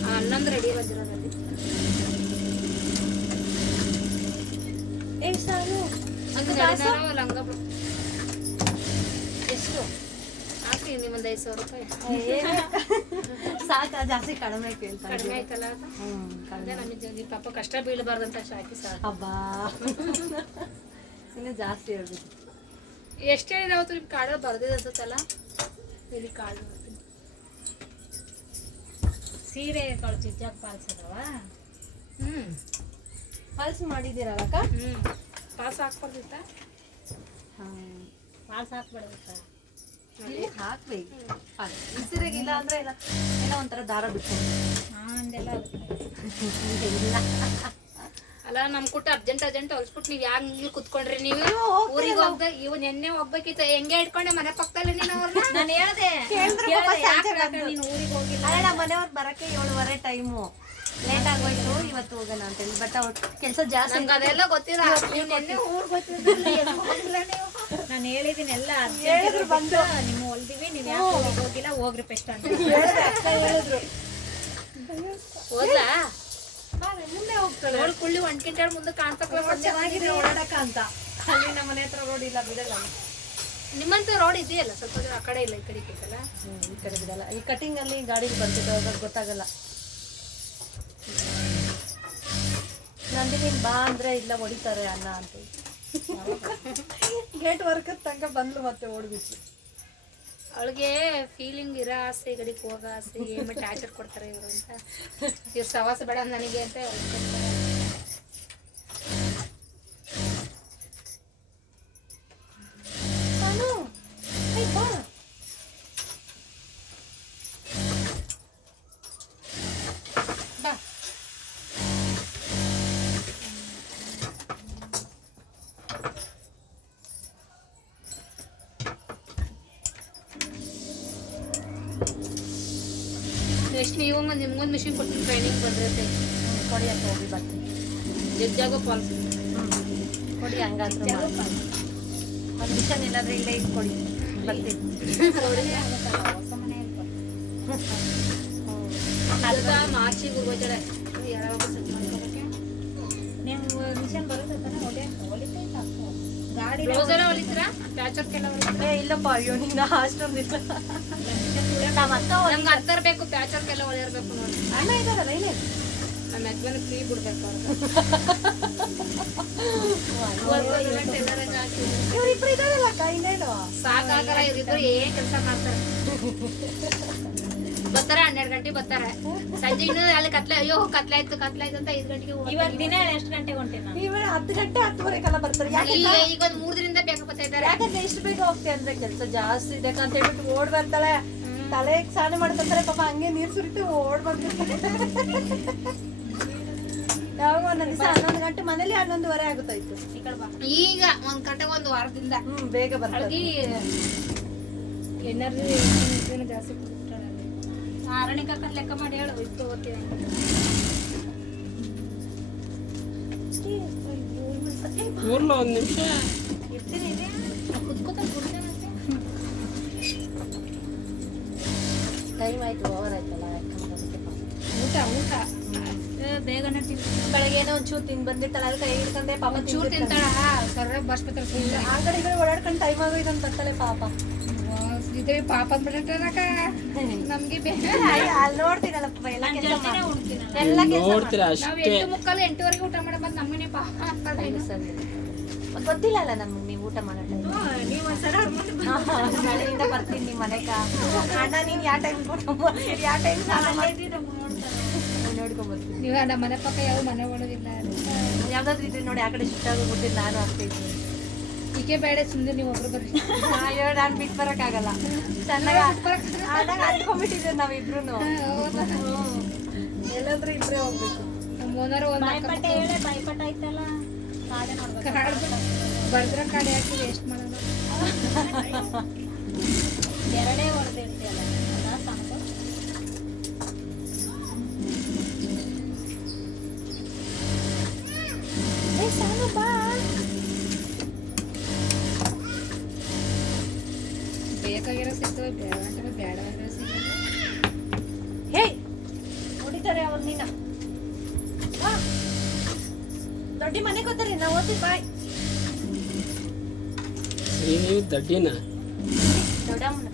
11 ರೆಡಿ ಬಂದಿರೋದಲ್ಲಿ ಸಾರು ಲಂಗ ಎಷ್ಟು ಹಾಕಿ ನಿಮ್ಮೊಂದು 5,000 ರೂಪಾಯಿ ಸಾಕ, ಜಾಸ್ತಿ ಕಡಿಮೆ ಕೇಳ್ತಾರೆ. ಕಡಿಮೆ ಆಯ್ತಲ್ಲ ಅದು. ಅದೇ ನಮಗೆ ಪಾಪ ಕಷ್ಟ ಬೀಳಬಾರ್ದಂತ ಹಾಕಿ ಸಾಕು. ಹಬ್ಬ ಇನ್ನು ಜಾಸ್ತಿ ಹೇಳ್ಬೇಕು. ಎಷ್ಟು ಹೇಳಿದೆ ಅವತ್ತು ನಿಮ್ಮ ಕಾರ್ಡಲ್ಲಿ ಬರ್ದಿದೆ ಅನ್ಸುತ್ತಲ್ಲ? ಇಲ್ಲಿ ಕಾರ್ಡ್ ನೋಡ್ತೀನಿ. ಸೀರೆ ಕಳ್ಸಿದ್ಯಾಕೆ ಪಾಲ್ಸ್ ಅದಾವ? ಪಾಲ್ಸ್ ಮಾಡಿದ್ದೀರಲ್ಲಕ್ಕ? ಪಾಲ್ಸ್ ಹಾಕ್ಬಾರ್ದಿತ್ತ? ಪಾಲ್ಸ್ ಹಾಕ್ಬಾರ್ದಿತ್ತ? ಹಾಕ್ಬೇಕು. ಬಿಸಿರಿಗಿಲ್ಲ ಅಂದ್ರೆ ಏನೋ ಒಂಥರ ದಾರ ಬಿಟ್ಕೊಂಡು ಅಂದೆಲ್ಲ ಅಲ್ಲ. ನಮ್ ಕುಟ್ಟ ಅರ್ಜೆಂಟ್ ಹೊಲ್ಸ್ಬಿಟ್ಟು ನೀವು ಯಾಕೆ ಇಲ್ಲಿ ಕುತ್ಕೊಂಡ್ರಿ? ನೀವು ಊರಿಗೆ ಹೋಗ್ದ ಇವ್ ನೆನ್ನೆ ಹೋಗ್ಬೇಕಿತ್ತು. ಹೆಂಗೆ ಇಟ್ಕೊಂಡೆ ಮನೆ ಪಕ್ಕದಲ್ಲಿ ನೀನು ಅವ್ರನ್ನ? ನಾನು ಹೇಳ್ದೆ ನೀನು ಊರಿಗೆ ಹೋಗಿಲ್ಲ. ಅಲ್ಲ, ನಮ್ಮ ಮನೆಯವ್ರು ಬರಕ್ಕೆ 7:30 ಟೈಮು. ಲೇಟ್ ಆಗೋಯ್ತು, ಇವತ್ತು ಹೋಗೋಣ ಅಂತೇಳಿ. ಬಟ್ ಅವ್ರ ಕೆಲಸ ಜಾಸ್ತಿ. ನಂಗೆ ಅದೆಲ್ಲ ಗೊತ್ತಿಲ್ಲ. ನೆನ್ನೆ ಊರ್ ಗೊತ್ತಿಲ್ಲ. ನಾನು ಹೇಳಿದೀನಿ ಎಲ್ಲ ಹೇಳಿದ್ರು ಬಂದು ನಿಮ್ಮ ಹೊಲ್ದಿವಿ, ನೀವು ಯಾಕೆ ಹೋಗಿಲ್ಲ, ಹೋಗ್ರಿ ಪೆಸ್ಟ್ ಅಂತ ಹೇಳಿದ್ರು. ಹೋದ್ಲಾ? ಮುಂದೆ ಹೋಗ್ತಾಳೆ ನೋಡಿ ಕುಳ್ಳಿ 1 ಕ್ವಿಂಟಲ್ ಮುಂದೆ ಕಾಣ್ತಕ್ಕ ಚೆನ್ನಾಗಿದೆ ಓಡಾಡಕ ಅಂತ. ಅಲ್ಲಿ ನಮ್ಮ ಮನೆ ಹತ್ರ ರೋಡ್ ಇಲ್ಲ, ಬಿಡಲ್ಲ. ನಿಮ್ಮಂತ ರೋಡ್ ಇದೆಯಲ್ಲ, ಸ್ವಲ್ಪ ಆ ಕಡೆ ಇಲ್ಲ, ಈ ಕಡೆ ಬೇಕಲ್ಲ. ಈ ಕಡೆ ಬಿಡಲ್ಲ. ಈ ಕಟಿಂಗ್ ಅಲ್ಲಿ ಗಾಡಿ ಬರ್ತಿದ್ದಾಗ ಗೊತ್ತಾಗಲ್ಲ. ನಂದಿನಿ ಬಾ ಅಂದ್ರೆ ಇಲ್ಲ ಹೊಡಿತಾರೆ ಅನ್ನ ಅಂತ ಗೇಟ್ ವರ್ಕದ ತನಕ ಬಂದ್ಲು ಮತ್ತೆ ಓಡ್ಬಿಟ್ಟು. ಅವಳಿಗೆ ಫೀಲಿಂಗ್ ಇರೋ ಆಸೆ ಈ ಕಡೆಗೆ ಹೋಗೋ ಆಸೆ ಏನು ಟಾರ್ಚರ್ ಕೊಡ್ತಾರೆ ಇವರು ಅಂತ. ಇವ್ರು ಸವಾಸ ಬೇಡ ನನಗೆ ಅಂತ ನಾನು ಬಾ ಬಾ. ನೆಕ್ಸ್ಟ್ ನಿಮ್ಗೊಂದು ಮಿಷಿನ್ ಕೊಡ್ತೀನಿ ಟ್ರೈನಿಂಗ್ ಬಂದಿರುತ್ತೆ. ಕೊಡಿಯಕ್ಕೆ ಹೋಗಿ ಬರ್ತೀನಿ. ಜಗ್ಜಾಗೋ ಫಾಲ್ಸ್ ಕೊಡಿ ಹಂಗಾದ್ರೆ ಒಂದು ಮಿಷನ್ ಏನಾದರೂ ಇಲ್ಲೇ ಇಟ್ಕೊಡಿ ಬರ್ತೀನಿ. ಮಾರ್ಚಿಗೆ ಹೋಗ್ತಾರೆ ಯಾವಾಗ ಸೆಟ್ ಮಾಡ್ಕೊಳಕ್ಕೆ. ನೀವು ಮಿಷನ್ ಬರುತ್ತೆ ತಾನೆ ಹೊಲಿತೈತೆ ಗಾಡಿ ರೋಸೆಲ್ಲ ಹೊಲಿತೀರಾ? ಪ್ಯಾಚರ್ಕೆಲ್ಲ ಹೊಲಿತೀರಾ? ಇಲ್ಲಪ್ಪ ಅಯ್ಯೋ ನೀನು ಅಷ್ಟೊಂದಿಲ್ಲ. ನಮ್ಮ ಅಕ್ಕ ನಂಗೆ ಅರ್ಥ ಇರಬೇಕು, ಪ್ಯಾಚರ್ಕೆಲ್ಲ ಹೊಲಿರ್ಬೇಕು ನೋಡಿ. ಅಣ್ಣ ಇದ್ದಾರಲ್ಲ ಏನೇ ನಮ್ಮ ಯಜಮಾನ ಫ್ರೀ ಬಿಡ್ಬೇಕು ಇವರಿಬ್ರು ಇದ್ದಾರಲ್ಲ ಅಕ್ಕ ಇನ್ನೇನು ಸಾಕಾಗಲ್ಲ. ಇವರಿಬ್ರು ಏನ್ ಕೆಲಸ ಮಾಡ್ತಾರೆ. ಬರ್ತಾರೆ 12 ಗಂಟೆಗೆ ಬರ್ತಾರೆ. ಸಂಜೆ ಇನ್ನೂ ಅಲ್ಲಿ ಅಯ್ಯೋ ಕತ್ಲಾಯ್ತು ಅಂತ 5 ಗಂಟೆಗೆ ಇವಾಗ ದಿನ ಎಷ್ಟು ಗಂಟೆಗೆ ಹೊಂಟೇನ? ಇವಾಗ 10 ಗಂಟೆ 10:30 ಬರ್ತಾರೆ. ಈಗ ಒಂದು 3 ದಿನದಿಂದ ಬೇಗ ಬರ್ತಾ ಇದ್ದಾರೆ. ಯಾಕಂದ್ರೆ ಎಷ್ಟು ಬೇಗ ಹೋಗ್ತೀಯ ಅಂದ್ರೆ ಕೆಲಸ ಜಾಸ್ತಿ ಇದೆ ಅಂತ ಹೇಳ್ಬಿಟ್ಟು ಓಡ್ ಬರ್ತಾಳೆ. ತಲೆಗೆ ಸ್ನಾನ ಮಾಡ್ತಾರೆ ಪಾಪ, ಹಂಗೆ ನೀರ್ ಸುರಿತು ಓಡ್ ಬರ್ತಾರೆ. ಯಾವಾಗ ಒಂದೊಂದ್ ದಿವಸ 11 ಗಂಟೆ ಮನೇಲಿ 11:30 ಆಗುತ್ತಾಯ್ತು. ಈಗ ಒಂದ್ ಕರೆಕ್ಟಾಗಿ 1 ವಾರದಿಂದ ಬೇಗ ಬರ್ತಾರೆ. ಎನರ್ಜಿ ಜಾಸ್ತಿ ಕೊಡ್ತಾರೆ. ಆರನೇ ಕರ್ಕೊಂಡು ಲೆಕ್ಕ ಮಾಡಿ ಹೇಳು ಇತ್ತು ಹೋಗ್ತೀನಿ. ಊರ್లో 1 ನಿಮಿಷ ಇರ್ತೀನಿ ಟೈಮ್ ಆಯ್ತು, ಓವರ್ ಆಯ್ತಲ್ಲ. ಊಟ ಬೇಗನೆ ಬೆಳಗ್ಗೆ ಏನೋ ಒಂಚೂರು ತಿಂದು ಬಂದಿರ್ತಾಳೆ, ಅಲ್ಲಿ ಕೈ ಹಿಡ್ಕೊಂಡೆ ಪಾಪ ಚೂರು ತಿಂತಾಳ. ಸರ ಬರ್ಸ್ಕೊತಾರೆ ಸುಳ್ಳು. ಆ ಕಡೆ ಈ ಕಡೆ ಓಡಾಡ್ಕೊಂಡು ಟೈಮ್ ಆಗೋಯ್ತು ಅಂತ ಬರ್ತಾಳೆ ಪಾಪ. ಇದೇ ಪಾಪ ಅಂದ್ಬಿಟ್ಟನಕ ನಮ್ಗೆ ಅಲ್ಲಿ ನೋಡ್ತೀನಲ್ಲ ಪಾಪ ಎಲ್ಲ ಕೆಲಸ ಎಲ್ಲ ನೋಡ್ತೀರಾ ನಾವ್ ಅಷ್ಟೇ. 8:45 8:00ವರೆಗೆ ಊಟ ಮಾಡಿ ಬಂದ್ ನಮ್ಮನೆ ಪಾಪ ಗೊತ್ತಿಲ್ಲ ಅಲ್ಲ ನಮ್ಗೆ ನೀವು ಊಟ ಮಾಡೋ ಟೈಮ್. ನೀವು ಒಂದ್ಸಲ ಮಳೆಯಿಂದ ಬರ್ತೀನಿ ನಿಮ್ಮ ಮನೆಗ. ಅಣ್ಣ ನೀನ್ ಯಾವ ಟೈಮ್ ಊಟ ಮಾಡ್ತೀರಿ, ಯಾವ ಟೈಮ್ ಸ್ನಾನ ಮಾಡ್ತೀರಿ ನೋಡ್ಕೊಂಬರ್ತೀನಿ. ನೀವ ನಮ್ಮ ಮನೆ ಪಕ್ಕ ಯಾವ ಮನೆ ಒಳಗಿಲ್ಲ. ಯಾವ್ದಾದ್ರು ಇದ್ರೆ ನೋಡಿ ಆ ಕಡೆ ಶಿಫ್ಟ್ ಆಗೋಗ್ಬಿಟ್ಟಿದ್ದು ನಾನು ಆಗ್ತೈತಿ. ಈಕೆ ಬೇಡ ಸುಮ್ಮನೆ ನೀವು ಒಬ್ರು ಬರ್ರಿ. ಅಯ್ಯೋ ನಾನು ಬಿಟ್ಟು ಬರೋಕ್ಕಾಗಲ್ಲ. ಚೆನ್ನಾಗಿ ಆದಾಗ ಅನ್ಕೊಂಡ್ಬಿಟ್ಟಿದ್ದೀವಿ ನಾವಿಬ್ರು. ಎಲ್ಲಾದ್ರೂ ಇಬ್ಬರೇ ಹೋಗ್ಬೇಕು. ನಮ್ಮ ಓನರ್ ಒಂದು ಬಾಯ್ಪಟ್ಟ ಹೇಳೆ ಬಾಯ್ಪಟ್ಟ ಆಯ್ತಲ್ಲ ಕಾಡೆ ನೋಡ್ಬೇಕು. ಬರ್ದ್ರ ಕಾಡೆ ಹಾಕಿ ವೇಸ್ಟ್ ಮಾಡೋಣ. ಎರಡೇ ಹೊಡೆದಿರ್ತೀಯಲ್ಲ ಸಾಕು. ಸಾನು ಬಾ. ಬೇಕಾಗಿರೋ ಸಿಗ್ತವೆ, ಬೇಡ ಅಂದ್ರೆ ಬೇಡವಾಗಿರೋ ಸಿಗಲ್ಲ. ಹೇ ಹೊಡಿತಾರೆ ಅವ್ರು ನೀನ. ದೊಡ್ಡ ಮನೆ ಗೊತ್ತಾರೆ ನಾವು ಓದ್ತೀವಿ. ಬಾಯ್ ನೀವು ದಡ್ಡಿನ ದೊಡ್ಡಮ್ಮನ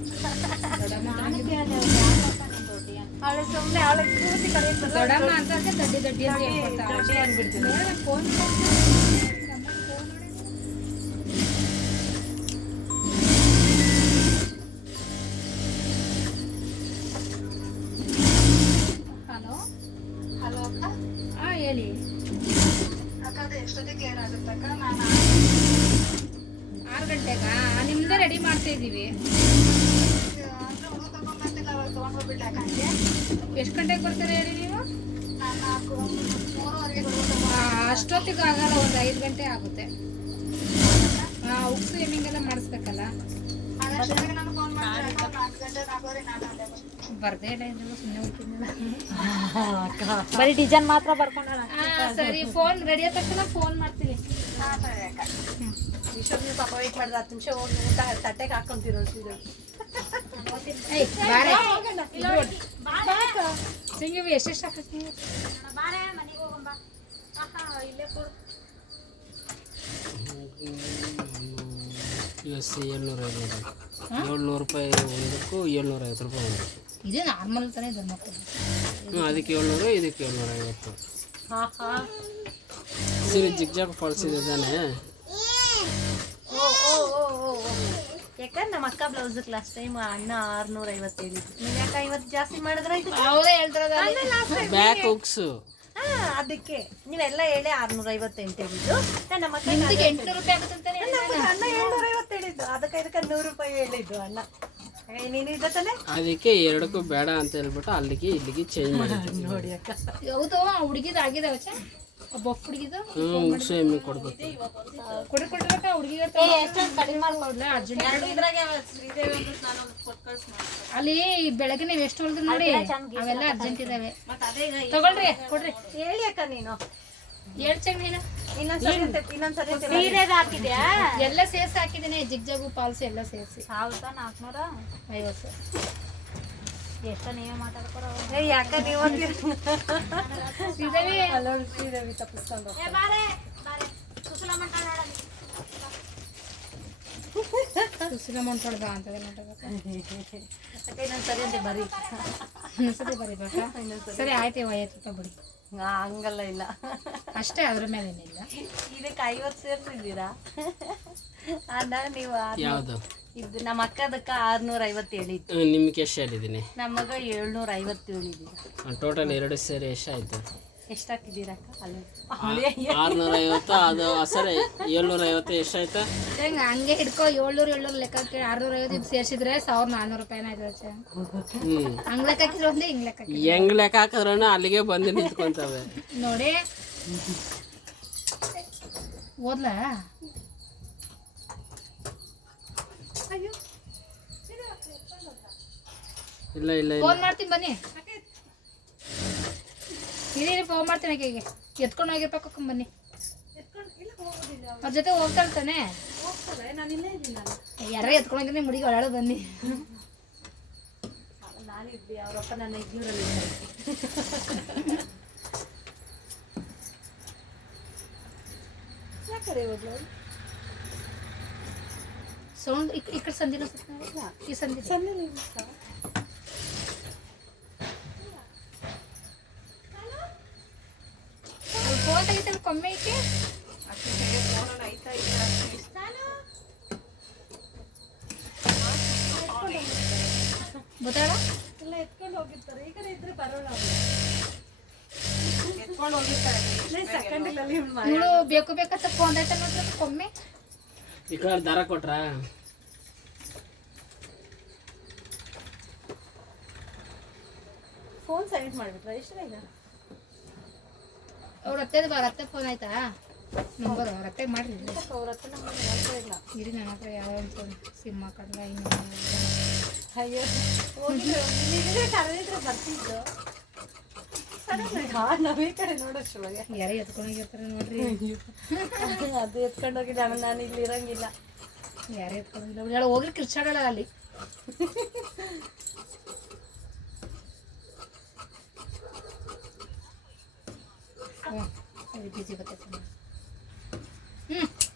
ನಾನು ಕೇಳಿದೆ ಅವ್ರು ಯಾರು ಅಂತ ದೊಡ್ಡ ಅವಳು ಸುಮ್ಮನೆ ಅವಳ ಕೂತಿ ಕರೆಯುತ್ತೆ ದೊಡ್ಡಮ್ಮ ಅಂತ ದಡ್ಡಿ ದಡ್ಡಿ ಅಂತ ಹೇಳ್ಕೊಡ್ತಾಳೆ. ದೊಡ್ಡಿ ಅಂದ್ಬಿಡ್ತೀನಿ. ಫೋನ್ ಹಲೋ ಹಲೋ ಅಕ್ಕ. ಹಾಂ ಹೇಳಿ ಅಕ್ಕ. ಅದು ಎಷ್ಟೊತ್ತಿಗೆ ಏನಾಗುತ್ತಕ್ಕ? ನಾನು 6 ಗಂಟೆಗಾ? ನಿಮ್ದೇ ರೆಡಿ ಮಾಡ್ತಾ ಇದ್ದೀವಿ. ಎಷ್ಟು ಗಂಟೆಗೆ ಬರ್ತಾರೆ ಹೇಳಿ ನೀವು? ಅಷ್ಟೊತ್ತಿಗೆ ಆಗಲ್ಲ, ಒಂದು 5 ಗಂಟೆ ಆಗುತ್ತೆ. ಉಕ್ಸು ಎಮ್ಮಿಂಗೆಲ್ಲ ಮಾಡಿಸ್ಬೇಕಲ್ಲ. ಬರ್ದೇ ಇಲ್ಲ ಇದ್ರೂ ಸುಮ್ಮನೆ ಹೋಗ್ತಿದ್ನಲ್ಲ. ಬರೀ ಡಿಸೈನ್ ಮಾತ್ರ ಬರ್ಕೊಂಡಲ್ಲ. ಸರಿ, ಫೋನ್ ರೆಡಿ ಆದ ತಕ್ಷಣ ಫೋನ್ ಮಾಡ್ತೀನಿ. ಇಷ್ಟೊಂದು ಪಾಪ ವೇಟ್ ಮಾಡಿದ್ರೆ 10 ನಿಮಿಷ ಹೋಗಿ ಊಟ ತಟ್ಟೆಗೆ ಹಾಕೊಂತಿರೋ ಸಿಂಗಿವಿ ಎಷ್ಟೆಷ್ಟು ಹಾಕಿ ಬಾರೆ ಮನೆಗೆ ಹೋಗಂಬ. ಇಲ್ಲೇ ಕೊಡು. $750 ಒಂದಕ್ಕೂ 750 ರೂಪಾಯಿ ಒಂದಕ್ಕೂ. ಇದೇ ನಾರ್ಮಲ್ ತಾನೇ ಧರ್ಮಕ್ಕೂ. ಅದಕ್ಕೆ 700, ಇದಕ್ಕೆ 750. ಸೀರೆ ಜಿಗ್ಜಾಗ್ ಫಾಲ್ಸ್ ಇದೆ ತಾನೆ. ಯಾಕಂದ್ರೆ ನಮ್ಮ ಅಕ್ಕ ಬ್ಲೌಸ್ ಲಾಸ್ಟ್ ಟೈಮ್ ಅಣ್ಣ 650 ಹೇಳಿದ್ರು. ನೀವ್ ಯಾಕೆ 50 ಜಾಸ್ತಿ ಮಾಡಿದ್ರಾಯ್ತು? ಅವರೇ ಹೇಳ್ತಾರದ ಬ್ಯಾಕ್ ಹುಕ್ಸ್. ಅದಕ್ಕೆ ನೀವೆಲ್ಲ ಹೇಳಿ 650 ಅಂತ ಹೇಳಿದ್ದು. ನಮ್ಮ ಅಕ್ಕ ನಿಮ್ಗೆ 800 ರೂಪಾಯಿ ಆಗುತ್ತಂತಾನೆ ಅಣ್ಣ 750 ಹೇಳಿದ್ದು. ಅದಕ್ಕೆ 100 ರೂಪಾಯಿ ಹೇಳಿದ್ದು ಅಣ್ಣ. ನೀನು ಇದೆ ತಾನೆ? ಅದಕ್ಕೆ ಎರಡಕ್ಕೂ ಬೇಡ ಅಂತ ಹೇಳ್ಬಿಟ್ಟು ಅಲ್ಲಿಗೆ ಇಲ್ಲಿಗೆ ಚೇಂಜ್ ಮಾಡಿದ್ವಿ. ನೋಡಿ ಅಕ್ಕ, ಹೌದು ಹುಡುಗಿದು ಆಗಿದೆ ವಚ್ಚ ಬೊಫ್ ಹುಡುಗಿದು ಹುಗ್ಸು ಎಮ್ಮೆ ಕೊಡ್ಬೇಕು. ಕೊಡ್ಬೇಕ ಹುಡುಗಿಗೆ ಕಡಿಮೆ ಮಾಡ್ಕೊಡ್ಲ ಅರ್ಜೆಂಟ್ ಇದ್ರಾಗೆ ಶ್ರೀದೇವಿ ಒಂದು ಸ್ನಾನ ಒಂದು ಕೊಟ್ಟು ಕಳ್ಸಿ ಅಲ್ಲಿ ಬೆಳಗ್ಗೆ ನೀವು ಎಷ್ಟು ಹೊಲ್ದು ನೋಡಿ ಅವೆಲ್ಲ ಅರ್ಜೆಂಟ್ ಇದಾವೆ. ಮತ್ತೆ ಅದೇ ಈಗ ತಗೊಳ್ರಿ ಕೊಡ್ರಿ ಹೇಳಿ ಅಕ್ಕ ನೀನು. ಹೇಳ್ ಚೆಂಗ್ ನೀನು ಇನ್ನೊಂದ್ಸರಿ ಸೀರೆದು ಹಾಕಿದ್ಯಾ? ಎಲ್ಲ ಸೇರ್ಸಿ ಹಾಕಿದ್ದೀನಿ. ಜಿಗ್ಜಾಗು ಪಾಲ್ಸ್ ಎಲ್ಲ ಸೇರಿಸಿ 1450 ಎಷ್ಟು ನೀವೇ ಮಾತಾಡ್ಕೊರೋ. ಯಾಕ ನೀವು ಶ್ರೀದೇವಿ ಶ್ರೀದೇವಿ ತಪ್ಪಿಸ್ಕೊಂಡು ಸುಶೀಲ ಮಂಟೊಳ್ದ ಅಂತದೆ ಮಾತಾಡ್ಬೇಕು. ಅಕ್ಕ ಇನ್ನೊಂದ್ಸರಿ ಅಂತ ಬರೀ. ಇನ್ನೊಂದ್ಸತಿ ಬರಿಬೇಕಾ? ಸರಿ ಆಯ್ತು 50 ರೂಪಾಯಿ ಬಿಡಿ. ಹಂಗಲ್ಲ ಇಲ್ಲ ಅಷ್ಟೇ, ಅದ್ರ ಮೇಲೆ ಏನಿಲ್ಲ. ಇದಕ್ಕೆ 50 ಸೇರ್ಸಿದ್ದೀರಾ ಅಣ್ಣ ನೀವು? ಯಾವುದು ಇದು ನಮ್ಮ ಅಕ್ಕದಕ್ಕ 650 ಹೇಳಿದ್ದು. ನಿಮ್ಗೆ ಎಷ್ಟು ಹೇಳಿದ್ದೀನಿ? ನಮಗ 750 ಹೇಳಿದ್ದೀರಾ. ಟೋಟಲ್ 2 ಸೇರಿ ಎಷ್ಟಾಯ್ತು? ಎಷ್ಟು ಹಾಕಿದ್ದೀರಾ ಅಕ್ಕ? ಅಲ್ಲಿ 650. ಅದು ಸರಿ 750 ಎಷ್ಟಾಯ್ತಾ? ಹೆಂಗ ಹಂಗೆ ಹಿಡ್ಕೊ 700 ಲೆಕ್ಕಕ್ಕೆ 650 ಇದು ಸೇರಿಸಿದ್ರೆ 1400 ರೂಪಾಯಿನ ಆಯ್ತು. ಹಂಗ್ ಲೆಕ್ಕ ಹಾಕಿದ್ರೆ ಒಂದೇ, ಹಿಂಗ್ ಲೆಕ್ಕ ಹಾಕಿದ್ರೆ ಹೆಂಗ್ ಲೆಕ್ಕ ಹಾಕಿದ್ರೂ ಅಲ್ಲಿಗೆ ಬಂದು ನಿಂತ್ಕೊಂತವೆ ನೋಡಿ. ಓದ್ಲಾ? ಇಲ್ಲ ಇಲ್ಲ ಇಲ್ಲ. ಫೋನ್ ಮಾಡ್ತೀನಿ ಬನ್ನಿ. ಇರೀ ಫೋನ್ ಮಾಡ್ತೀನಿ ಆಕೆಗೆ. ಎತ್ಕೊಂಡು ಹೋಗಿರ್ಬೇಕು ಬನ್ನಿ. ಅವ್ರ ಜೊತೆ ಹೋಗ್ತಾಳೆ ತಾನೆ? ಯಾರೋ ಎತ್ಕೊಂಡೋಗಿದ್ರೆ ಮುಡಿಗೆ ಒಳಗೆ ಬನ್ನಿ. ನಾನಿದ್ದೆ, ಅವರಪ್ಪ ನನ್ನ ಇದ್ನೂರಲ್ಲಿ ಯಾಕಡೆ ಹೋಗ್ಲು? ಸೌಂಡ್ ಈ ಕಡೆ ಸಂದಿನ ಈ ಸಂದಿ ಫೋನ್ ತೆಗಿತಾಳೆ ಕೊಮ್ಮೆ ಈಕೆ. ಗೊತ್ತಾಳ? ಎಲ್ಲ ಎತ್ಕೊಂಡು ಹೋಗಿರ್ತಾರೆ. ಈ ಕಡೆ ಇದ್ರೆ ಬರೋಣ. ಸೆಕೆಂಡ್ಗಳಲ್ಲಿ ಇವಳು ಬೇಕು ಬೇಕಂತ ಫೋನ್ ಆಯ್ತಾ ನೋಡ್ರಿ ಕೊಮ್ಮೆ. ಈ ಕಡೆ ದಾರ ಕೊಟ್ರಾ? ಫೋನ್ ಸೈಲೆಂಟ್ ಮಾಡಿಬಿಟ್ರೆ ಎಷ್ಟು ಈಗ? ಅವ್ರ ಅತ್ತೆ ಫೋನ್ ಆಯ್ತಾ? ನಂಬರ್ ಅವ್ರ ಅತ್ತೆ ಮಾಡ್ರಿ. ಅವ್ರ ಹತ್ರ ನಮ್ಗೆ ಮಾಡ್ತಾ ಇಲ್ಲ. ಇರಿ ನನ್ನ ಹತ್ರ ಯಾವ ಫೋನ್ ಸಿಮ್ ಹಾಕಂಡ್ಲ ಅಯ್ಯೋ ಹೋಗಿದ್ರೆ ಕರೆದಿದ್ರೆ ಬರ್ತಿದ್ದು. ನಾವೇ ಕಡೆ ನೋಡೋಷ್ಟ್ರೊಳಗೆ ಯಾರೇ ಎತ್ಕೊಂಡೋಗಿರ್ತಾರೆ ನೋಡ್ರಿ. ಅದು ಎತ್ಕೊಂಡು ಹೋಗಿದ್ದೆ. ಆಮೇಲೆ ನಾನು ಇಲ್ಲಿ ಇರಂಗಿಲ್ಲ. ಯಾರೇ ಎತ್ಕೊಂಡೋಗಿಲ್ಲ ಹೋಗ್ರಿ ಕಿರ್ಚಾಡಲ್ಲ ಅಲ್ಲಿ. ಬಿಸಿ ಬರ್ತೈತೆ.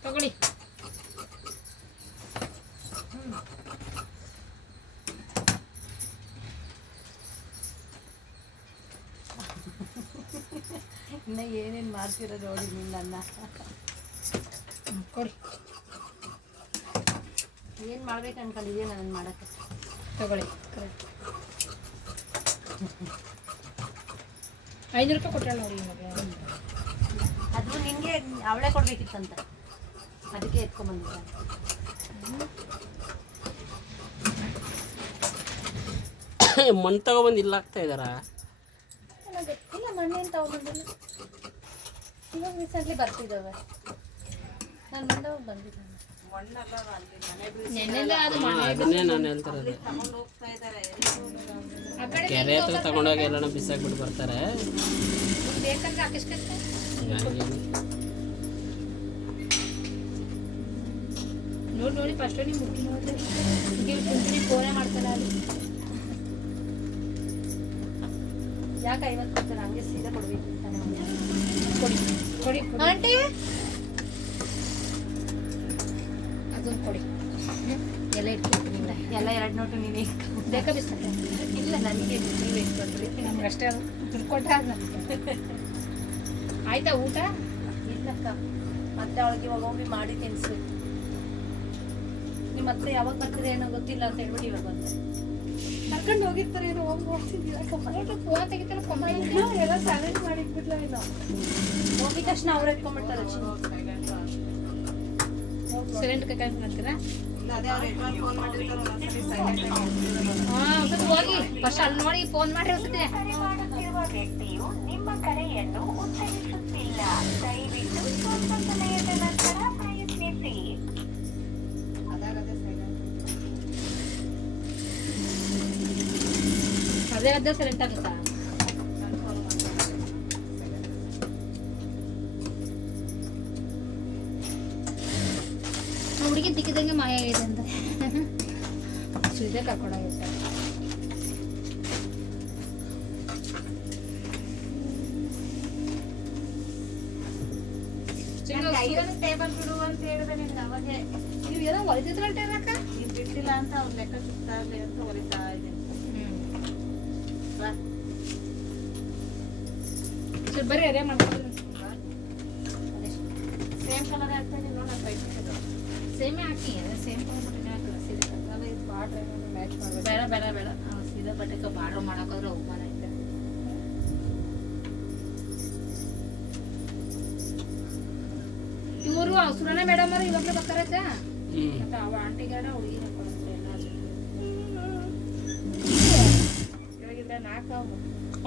ತಗೊಳ್ಳಿ. ಇನ್ನು ಏನೇನು ಮಾಡ್ತೀರ ನೋಡಿ ನೀವು ನನ್ನ. ಕೊಡಿ. ಏನು ಮಾಡ್ಬೇಕು ಅನ್ಕೊಂಡಿದ್ಯಾ ನಾನು ಮಾಡೋಕ್ಕೆ? ತಗೊಳ್ಳಿ. ಕರೆಕ್ಟ್ 500 ರೂಪಾಯಿ ಕೊಟ್ಟಾಳ ನೋಡಿ ಮಗ. ಅದು ನಿನಗೆ ಅವಳೇ ಕೊಡ್ಬೇಕಿತ್ತಂತ, ಅದಕ್ಕೆ ಎತ್ಕೊಂಡ್ಬಂದಿದ್ದ. ಮಣ್ಣು ತಗೊಬಂದು ಇಲ್ಲ ಆಗ್ತಾ ಇದಾರ. ನನಗೆ ಗೊತ್ತಿಲ್ಲ, ಮಣ್ಣೇನು ತಗೊಂಡಿಲ್ಲ. ಇವಾಗ ರೀಸೆಂಟ್ಲಿ ಬರ್ತಿದ್ದಾವೆ. ನಾನು ಮಂಡವಾಗ ಬಂದಿದ್ದೆ. ನೆನ್ನೆಲ್ಲ ಅದು ಅದನ್ನೇ ನಾನು ಹೇಳ್ತಿರೋದು. ಆ ಕಡೆ ಕೆರೆ ಹತ್ರ ತಗೊಂಡೋಗಿ ಎಲ್ಲ ಬಿಸಾಕ್ಬಿಟ್ಟು ಬರ್ತಾರೆ. ಬೇಕಂದ್ರೆ ಹಾಕಿಸ್ಕೊಂತ ನೋಡಿ ಫಸ್ಟ್ ನೀವು ಮುಟ್ಟಿ ನೋಡಿದ್ರೆ ಕುಂತೀನಿ ಫೋನೇ ಮಾಡ್ತಾನೆ ಅಲ್ಲಿ. ಯಾಕೆ 50 ಕೊಡ್ತಾರೆ? ಹಂಗೆ ಸೀದಾ ಕೊಡ್ಬೇಕು ತಾನೆ. ಕೊಡಿ ಕೊಡಿ ಆಂಟಿ ಅದೊಂದು ಕೊಡಿ. ಎಲ್ಲ ಇಟ್ಕೊಳ್ತೀನಿ. ಎಲ್ಲ 2 ನೋಟು ನೀನು ಬೇಕಾ ಬಿಸ್ಕಟ್ಟೆ? ಇಲ್ಲ, ನನಗೆ ನೀವು ಇಟ್ಕೊಳ್ರಿ. ನಮ್ಗೆ ಅಷ್ಟೇ ಅದು ದುಡ್ಡು ಕೊಟ್ಟ ನಮಗೆ. ಆಯ್ತಾ ಊಟ? ಇಲ್ಲ ಅಕ್ಕ. ಮತ್ತೆ ಅವಳಿಗೆ ಇವಾಗ ಹೋಗಿ ಮಾಡಿ ತಿನ್ಸ್ಬೇಕು. ನಿಮ್ಮ ಮತ್ತೆ ಯಾವಾಗ ಬರ್ತೀರಿ ಏನೋ ಗೊತ್ತಿಲ್ಲ ಅಂತ ಹೇಳ್ಬಿಟ್ಟು ಇವಾಗ ಬಂದೆ. ಕರ್ಕೊಂಡು ಹೋಗಿರ್ತಾರೆ ಏನೋ ಹೋಗಿ ನೋಡ್ತಿದ್ದೀರಾ ಫೋನ್ ತೆಗಿತಾರೆ ಎಲ್ಲ ಸೈಲೆಂಟ್ ಮಾಡಿಟ್ಬಿಟ್ಲ ಏನೋ. ಹೋಗಿದ ತಕ್ಷಣ ಅವ್ರು ಎತ್ಕೊಂಡ್ಬಿಡ್ತಾರೆ. ಸೈಲೆಂಟ್ ಕನೆಕ್ಟ್ ಮಾಡ್ತೀರಾ? ಹಾಂ ಸ್ವಲ್ಪ ಹೋಗಿ ಫಸ್ಟ್ ಅಲ್ಲಿ ನೋಡಿ ಫೋನ್ ಮಾಡಿ ಹೋಗ್ತೀನಿ. ವ್ಯಕ್ತಿಯು ನಿಮ್ಮ ಕರೆಯನ್ನು ಉತ್ತರಿಸುತ್ತಿಲ್ಲ. ದಯವಿಟ್ಟು ಸ್ವಲ್ಪ ಸಮಯದ ನಂತರ ಪ್ರಯತ್ನಿಸಿ. ಅದೇ ಸೈಲೆಂಟ್ ಆಗುತ್ತಾ? ಹುಡುಗಿ ದಿಕ್ಕಿದಂಗೆ ಮಾಯ ಇದೆ ಅಂತ ಸುದ್ದಿ ಕರ್ಕೊಂಡೋಗಿರ್ತಾರೆ. ಟೇಬಲ್ ಬಿಡು ಅಂತ ಹೇಳಿದೆ ನಿನ್ಗೆ ಅವಾಗೆ. ನೀವು ಏನೋ ಹೊಲಿತಿದ್ರಲ್ಟ ಅಕ್ಕ? ನೀನ್ ಬಿಟ್ಟಿಲ್ಲ ಅಂತ ಅವ್ನ ಲೆಕ್ಕ ಚುಕ್ತಾ ಇರ್ಲಿ ಅಂತ ಹೊಲಿತಾ ಇದ್ದೀನಿ. ಸರ್ ಬರ್ರಿ ಅದೇ ಮಾಡ್ಕೊಂಡು ಸೇಮ್ ಕಲರ್ ಹಾಕ್ತಾ ಇದೀನಿ ನೋಡ. ಸೇಮೇ ಹಾಕಿ ಅದೇ ಸೇಮ್ ಕಲರ್ ಹಾಕಲ್ಲ ಸೀರೆ ಕಲರ್ ಇದು ಬಾರ್ಡ್ರ್ ಮ್ಯಾಚ್ ಮಾಡಬೇಕು. ಬೇಡ ಬೇಡ ಬೇಡ ಸೀದಾ ಬಟ್ಟೆಗೆ ಬಾರ್ಡರ್ ಮಾಡೋಕ್ಕಾದ್ರೆ ಅವಮಾನ ಐತೆ. ಇವರು ಸುರನ ಮೇಡಮ್ ಅವ್ರು ಇವಾಗಲೇ ಬರ್ತಾರತ್ತ. ಮತ್ತೆ ಅವ ಆಂಟಿಗಾರ ಹುಡುಗಿ ಹಾಕೊಳ್ತಾರೆ ಇವಾಗಿದ್ರೆ 4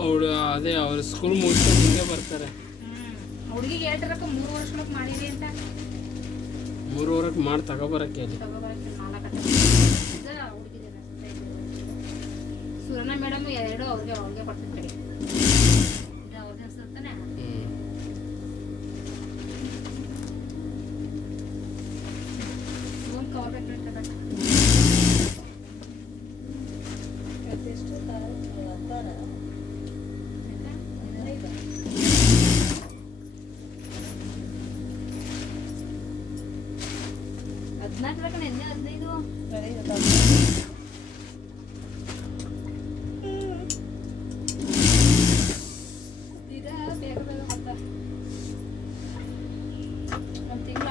ಅವಳು ಅದೇ ಅವ್ರ ಸ್ಕೂಲ್ ಮುಗಿಸ್ಕೊಂಡು ಹಿಂಗೆ ಬರ್ತಾರೆ. ಹುಡುಗಿಗೆ ಹೇಳ್ತಾರಕ್ಕ 3 ವರ್ಷಕ್ಕೆ ಮಾಡಿರಿ ಅಂತ. 3 ವರ್ಷಕ್ಕೆ ಮಾಡಿ ತಗೊಬರಕ್ಕೆ ಹೇಳಿ. ತಗೋಬರಕ್ಕೆ 4 ಗಂಟೆ ಹುಡುಗಿದೆ ಸುರನ ಮೇಡಮ್ 2 ಅವ್ರಿಗೆ ಕೊಡ್ತಿರ್ತಾರೆ. ಅವ್ರಿಗೆ ಅನ್ಸುತ್ತಾನೆ ಒಂದು ಕವರ್ ಬೇಕಾಗ್ತದೆ.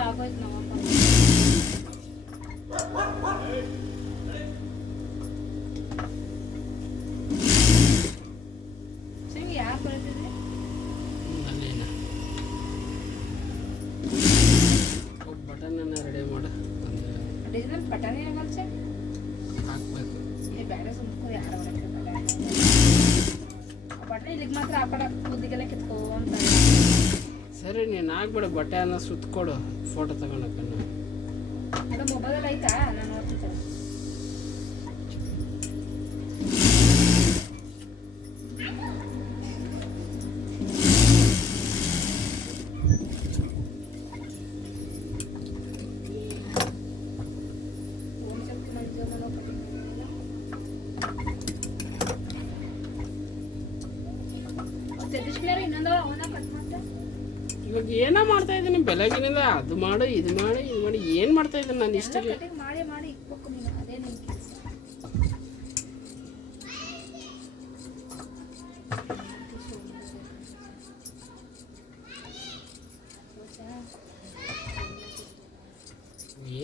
ಆಗೋಯ್ತು ನಮ್ಮಪ್ಪ. ಸರಿ ಯಾರು ಬರ್ತಿದ್ರಿ? ಅಲ್ಲೇನ ಬಟನನ್ನು ರೆಡಿ ಮಾಡು. ಡಿಸೈನ್ ಬಟನ್ ಏನು ಮಲ್ಚೆ ಹಾಕ್ಬೇಕು. ಬೇಡ ಸುಮ್ಕೋ ಯಾರು ಬಟನ್ ಇಲ್ಲಿಗೆ ಮಾತ್ರ ಆ ಕಡೆ ಬುದ್ಧಿಗೆಲ್ಲ ಕಿತ್ಕೋ ಅಂತ. ಸರಿ ನೀನು ಹಾಕ್ಬೇಡ, ಬಟ್ಟೆ ಅನ್ನ ಸುತ್ತಕೊಡು ಫೋಟೋ ತಗೊಳಕ್ಕೆ. ಅದು ಮೊಬೈಲಲ್ಲಿ ಆಯ್ತಾ? ನಾನು ನೋಡ್ತಿದ್ದೆ. ಇನ್ನೊಂದು ಅವನ ಕಟ್ ಮಾಡ್ತಾ ಇವಾಗ ಏನೋ ಮಾಡ್ತಾ ಇದ್ದೀನಿ ಬೆಳಗಿನಿಂದ. ಅದು ಮಾಡು ಇದು ಮಾಡಿ ಇದು ಮಾಡಿ ಏನು ಮಾಡ್ತಾ ಇದ್ದೀನಿ ನಾನು ಇಷ್ಟಕ್ಕೆ. ಕಟಿಂಗ್ ಮಾಡಿ ಮಾಡಿ ಇಕ್ಬೇಕು ನೀನು. ಅದೇ ನಿನ್ನ ಕೆಲಸ.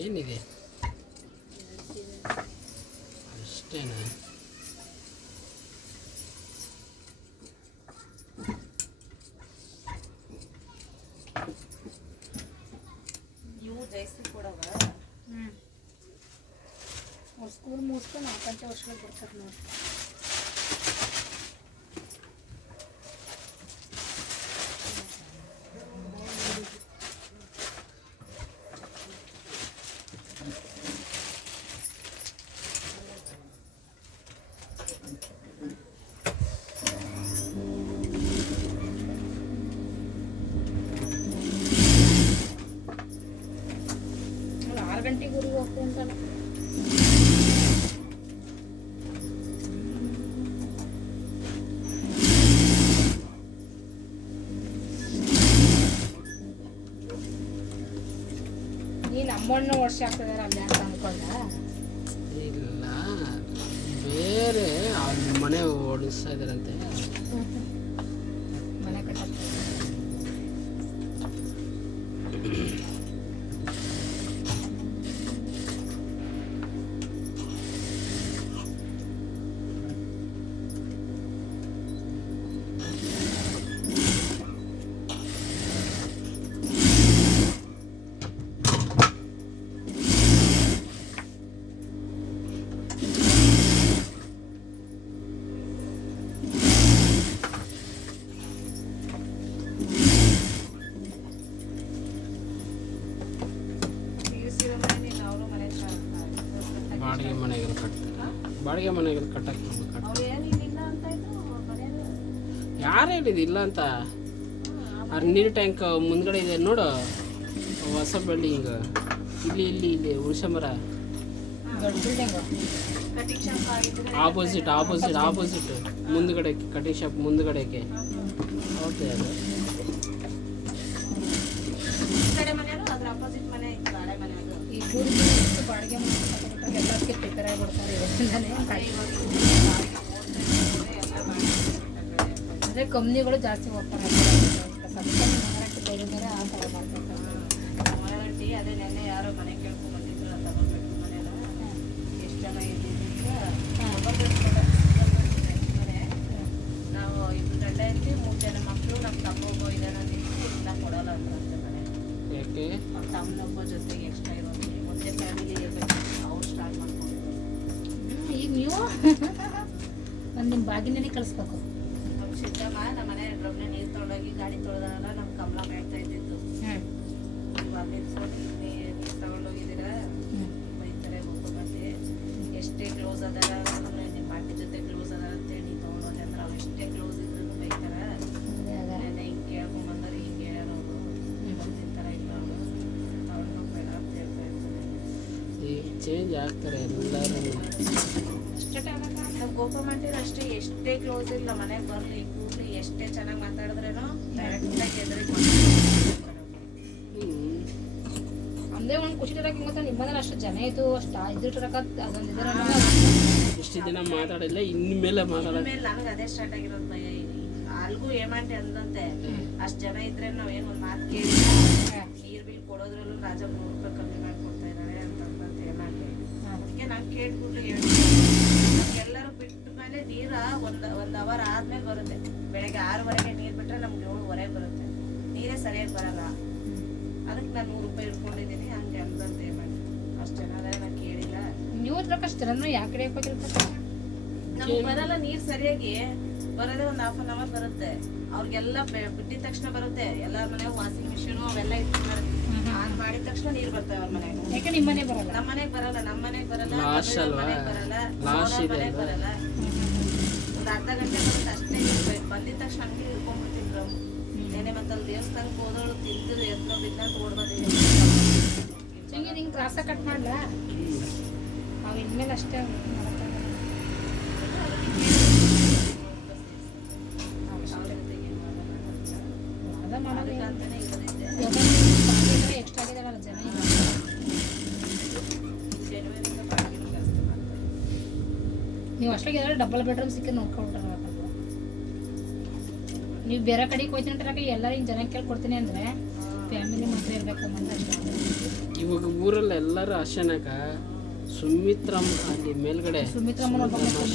ಏನಿದೆ ಅಷ್ಟೇನಾ? ಇವು ಜಾಸ್ತಿ ಕೊಡವ. ಅವ್ರು ಸ್ಕೂಲ್ ಮುಗಿಸ್ಕೊಂಡು 4 ವರ್ಷಗಳು ಬರ್ತಾರೆ ನೋಡಿ. ಅವ್ರು 6 ಗಂಟೆಗೆ ಊರಿಗೆ ಹೋಗ್ತೀನಿ ಅಂತಲ್ಲ. ನೀನು ಅಮ್ಮಣ್ಣು ವರ್ಷ ಆಗ್ತದಾರ ಅಲ್ಲಿ ಅಂತ ಅನ್ಕೊಂಡ. ಇಲ್ಲ ಬೇರೆ ಅವ್ರ ಮನೆ ಓಡಿಸ್ತಾ ಇದ್ದಾರಂತೆ. ಮನೆ ಕಟ್ಟಕ್ಕೆ ಮನೆಗಳು ಕಟ್ತಾರೆ, ಬಾಡಿಗೆ ಮನೆಗಳು ಕಟ್ಟಕ್ಕೆ ಅವ್ರು ಏನಿಲ್ಲ ಅಂತ ಇದ್ರು ಮನೆಯಲ್ಲಿ. ಯಾರು ಹೇಳಿದ್ದು ಇಲ್ಲ ಅಂತ. ಆ ನೀರು ಟ್ಯಾಂಕ್ ಮುಂದ್ಗಡೆ ಇದೆ ನೋಡು, ಹೊಸ ಬಿಲ್ಡಿಂಗ್, ಇಲ್ಲಿ ಇಲ್ಲಿ ಇಲ್ಲಿ ಹುಣಸೆ ಮರ ದೊಡ್ಡ ಬಿಲ್ಡಿಂಗು. ಕಟಿಂಗ್ ಶಾಪ್ ಆಗಿದ್ರೆ ಆಪೋಸಿಟ್ ಮುಂದ್ಗಡೆ ಕಟಿಂಗ್ ಶಾಪ್ ಮುಂದ್ಗಡೆಗೆ ಓಕೆ. ಅದು ಈ ಕಡೆ ಮನೆಯಲ್ಲೂ ಅದ್ರ ಅಪೋಸಿಟ್ ಮನೆ ಇತ್ತು, ಹಳೆ ಮನೆ ಅದು. ಈ ಊರಿಗೆ ಎಷ್ಟು ಬಾಡಿಗೆ ಮನೆ ಕಟ್ಬಿಟ್ಟಾಗ ಎಲ್ಲದಕ್ಕೆ ಪ್ರಿಪೇರ್ ಆಗಿಬಿಡ್ತಾರೆ ಇವತ್ತಿಂದಾನೆ. ಅಂದರೆ ಕಂಪ್ನಿಗಳು ಜಾಸ್ತಿ ಓಪನ್ ಆಗ್ತಾರೆ, ಸಬ್ಸಿಡಿ ಮಾರಾಟ ಬೇರೆ ಬೇರೆ ಆ ಥರ ಮಾಡ್ತಾರೆ. ಮನೆಗಟ್ಟಿ ಅದೇ ನೆನ್ನೆ ಯಾರೋ ಮನೆ ಕೇಳ್ಕೊಂಡ್ ಬಂದಿದ್ರು ತಗೋಬೇಕು ಮನೆಯಲ್ಲ. ಎಷ್ಟು ಜನ ಇದ್ದಿದ್ದು ಮನೆ. ನಾವು ಇಬ್ರು ಗಂಡ ಇರ್ತೀವಿ, 3 ಜನ ಮಕ್ಕಳು, ನಮ್ಮ ತಮ್ಮೊಬ್ಬ ಇದ್ದಾನೆ ಅಂದಿದ್ದು ಇಲ್ಲ ಕೊಡಲ್ಲ ಅಂದ್ರಂತೆ ಮನೆ. ಯಾಕೆ ನಮ್ಮ ತಮ್ಮನೊಬ್ಬ ಜೊತೆಗೆ ಎಕ್ಸ್ಟ್ರಾ ಇರೋದು ಮುಂದೆ ಫ್ಯಾಮಿಲಿ ಇರಬೇಕು, ಅವ್ರು ಸ್ಟಾರ್ಟ್ ಮಾಡ್ಕೊಂಡಿದ್ರು. ಈಗ ನೀವು ಒಂದು ನಿಮ್ಮ ಬಾಗಿನೇ ಕಳಿಸ್ಬೇಕು. ನಮ್ಮ ಸಿದ್ದಮ್ಮ ನಮ್ಮ ಮನೆ ಡ್ರಮ್ನೆ ನೀರು ತೊಗೊಂಡೋಗಿ ಗಾಡಿ ತೊಳೆದಲ್ಲ ನಮ್ಮ ಕಮಲ ಮಾಡ್ತಾ ಇದ್ದಿದ್ದು. ನೀವು ಅಲ್ಲಿಂದ ನೀರು ತಗೊಂಡೋಗಿದ್ದೀರಾ ಬೈತಾರೆ ಮತ್ತೆ ಎಷ್ಟೇ ಕ್ಲೋಸ್ ಅದಾರ ನಿಮ್ಮ ಪಾರ್ಟಿ ಜೊತೆ ಕ್ಲೋಸ್ ಅದಾರ ಅಂತೇಳಿ ನೀವು ತೊಗೊಂಡೋದೆ ಅಂದ್ರೆ ಅವ್ರು ಎಷ್ಟೇ ಕ್ಲೋಸ್ ಇದ್ರು ಬೈತಾರ. ನೆನ್ನೆ ಹಿಂಗೆ ಕೇಳ್ಕೊಂಬಂದ್ರೆ ಹಿಂಗೆ ಹೇಳ್ಯಾರ ಅವರು ಬಂದಿರ್ತಾರ ಇಲ್ಲ ಅವರು ಅವ್ರನ್ನೂ ಬೇಡ ಅಂತ ಹೇಳ್ತಾ ಇರ್ತಾರೆ. ಈಗ ಚೇಂಜ್ ಆಗ್ತಾರೆ ಎಲ್ಲರೂ. ಅಷ್ಟೇ ನಾವು ಕೋಪ ಮಾಡ್ತೀವಿ ಅಷ್ಟೇ, ಎಷ್ಟೇ ಕ್ಲೋಸ್ ಇಲ್ಲ ಮನೆಗೆ ಬರಲಿ ಕೂಡಲಿ ಎಷ್ಟೇ ಚೆನ್ನಾಗಿ ಮಾತಾಡಿದ್ರೇನೋ ಡೈರೆಕ್ಟಾಗಿ ಎದುರಿಗೆ ಒಂದೇ ಒಂದು ಖುಷಿ ತರಕ ಗೊತ್ತಾ, ನಿಮ್ಮನೇಲಿ ಅಷ್ಟು ಜನ ಇತ್ತು, ಅಷ್ಟು ಇದ್ರ ತರಕ ಅದೊಂದು ಇದರ ಇಷ್ಟು ದಿನ ಮಾತಾಡಿಲ್ಲ, ಇನ್ಮೇಲೆ ಮಾತಾಡೋದು. ಮೇಲೆ ನನಗೆ ಅದೇ ಸ್ಟಾರ್ಟ್ ಆಗಿರೋದು ಭಯ. ಅಲ್ಗೂ ಏಮಾಂಟಿ ಅಂದಂತೆ ಅಷ್ಟು ಜನ ಇದ್ರೆ ನಾವೇನು ಒಂದು ಮಾತು ಕೇಳಿ ನೀರು ಬಿಲ್ ಕೊಡೋದ್ರಲ್ಲೂ ರಾಜ 3 ರೂಪಾಯಿ ಕಮ್ಮಿ ಮಾಡಿಕೊಡ್ತಾ ಇದ್ದಾರೆ ಅಂತಂದಂತ ಏಮಾಂಟಿ. ಅದಕ್ಕೆ ನಾನು ಕೇಳ್ಬಿಟ್ಟು ಎಲ್ಲರೂ ಬಿಟ್ಟ ಮೇಲೆ ನೀರು ಒಂದು ಅವರ್ ಆದ್ಮೇಲೆ ಬರುತ್ತೆ. ಬೆಳಗ್ಗೆ 6:30ಗೆ ನೀರು ಬಿಟ್ರೆ ನಮ್ಗೆ 7:30 ಬರುತ್ತೆ. ನೀರೇ ಸರಿಯಾಗಿ ಬರಲ್ಲ. ಅದಕ್ಕೆ ನಾನು 100 ರೂಪಾಯಿ ಇಟ್ಕೊಂಡಿದ್ದೀನಿ ಹಂಗೆ ಅಂದಂತ ಏಮಾಂಟಿ. ಅಷ್ಟು ಜನ ನಾನು ಕೇಳಿಲ್ಲ. ನೀವು ತರಕ ಅಷ್ಟು ಜನ ಯಾಕೆ ಹಿಡಿಯಕ್ಕೆ ನಮ್ಗೆ ಬರಲ್ಲ ನೀರ್ ಸರಿಯಾಗಿ ಬರೋದೇ ಒಂದು 1/2 hour ಬರುತ್ತೆ. ಅವ್ರಿಗೆಲ್ಲ ಬಿಟ್ಟಿದ ತಕ್ಷಣ ಬರುತ್ತೆ. ಎಲ್ಲಾರ ಮನೆಯಾಗ ವಾಷಿಂಗ್ ಮಿಷಿನ್ ಅವೆಲ್ಲ ಇಟ್ಕೊಂಡಿರ್ತಾರೆ. ಆನ್ ಮಾಡಿದ ತಕ್ಷಣ ನೀರ್ ಬರ್ತವೆ ಅವ್ರ ಮನೆಯಾಗ. ಯಾಕೆ ನಿಮ್ಮ ಮನೆ ಬರಲ್ಲ? ನಮ್ಮ ಮನೆಗ್ ಬರಲ್ಲ, ನಮ್ಮ ಮನೆಗ್ ಬರಲ್ಲ, ಲಾಸ್ಟ್ ಅಲ್ವಾ? ಮನೆಗ್ ಬರಲ್ಲ, ಲಾಸ್ಟ್ ಇದೆ ಮನೆಗ್ ಬರಲ್ಲ. ಒಂದು ಅರ್ಧ ಗಂಟೆ ಬರುತ್ತೆ ಅಷ್ಟೇ. ಬಂದಿದ ತಕ್ಷಣ ಹಂಗೆ ಇಟ್ಕೊಂಡ್ಬಿಡ್ತಿದ್ರು. ನೆನೆ ಮತ್ತಲ್ಲಿ ದೇವಸ್ಥಾನಕ್ಕೆ ಹೋದವಳು ತಿಂದು ಎತ್ತೋ ಬಿದ್ದಂತ ಓಡ್ಬಂದಿದ್ದೀನಿ. ಹಿಂಗೆ ಹಿಂಗೆ ಕ್ರಾಸ ಕಟ್ ಮಾಡಲಾ? ಅವು ಇನ್ಮೇಲೆ ಅಷ್ಟೇ ಅದಕ್ಕಂತಾನೆ ಇರೋದಿದೆ. ಎಕ್ಸ್ಟ್ರಾ ಆಗಿದಾವಲ್ಲ ಜನ ಈಗ. ಜನವರಿಂದ ಬಾಡಿಗೆ ಜಾಸ್ತಿ ಮಾಡ್ತಾರೆ. ನೀವು ಅಷ್ಟಾಗಿ ಡಬಲ್ ಬೆಡ್ರೂಮ್ ಸಿಕ್ಕಿ ನೋಡ್ಕೊಂಡ್ರೆ ನೀವು ಬೇರೆ ಕಡೆಗೆ ಹೋಯ್ತೀನಿ ಅಂತಾರ ಎಲ್ಲರೂ ಹಿಂಗೆ ಜನ ಕೇಳ್ಕೊಡ್ತೀನಿ ಅಂದರೆ ಫ್ಯಾಮಿಲಿ ಮಾತ್ರ ಇರಬೇಕು ಅಂತ ಅಷ್ಟೇ. ಇವಾಗ ಊರಲ್ಲಿ ಎಲ್ಲರೂ ಅಶನಕ ಸುಮಿತ್ರಮ್ಮ ಅಲ್ಲಿ ಮೇಲ್ಗಡೆ ಸುಮಿತ್ರಮ್ಮನ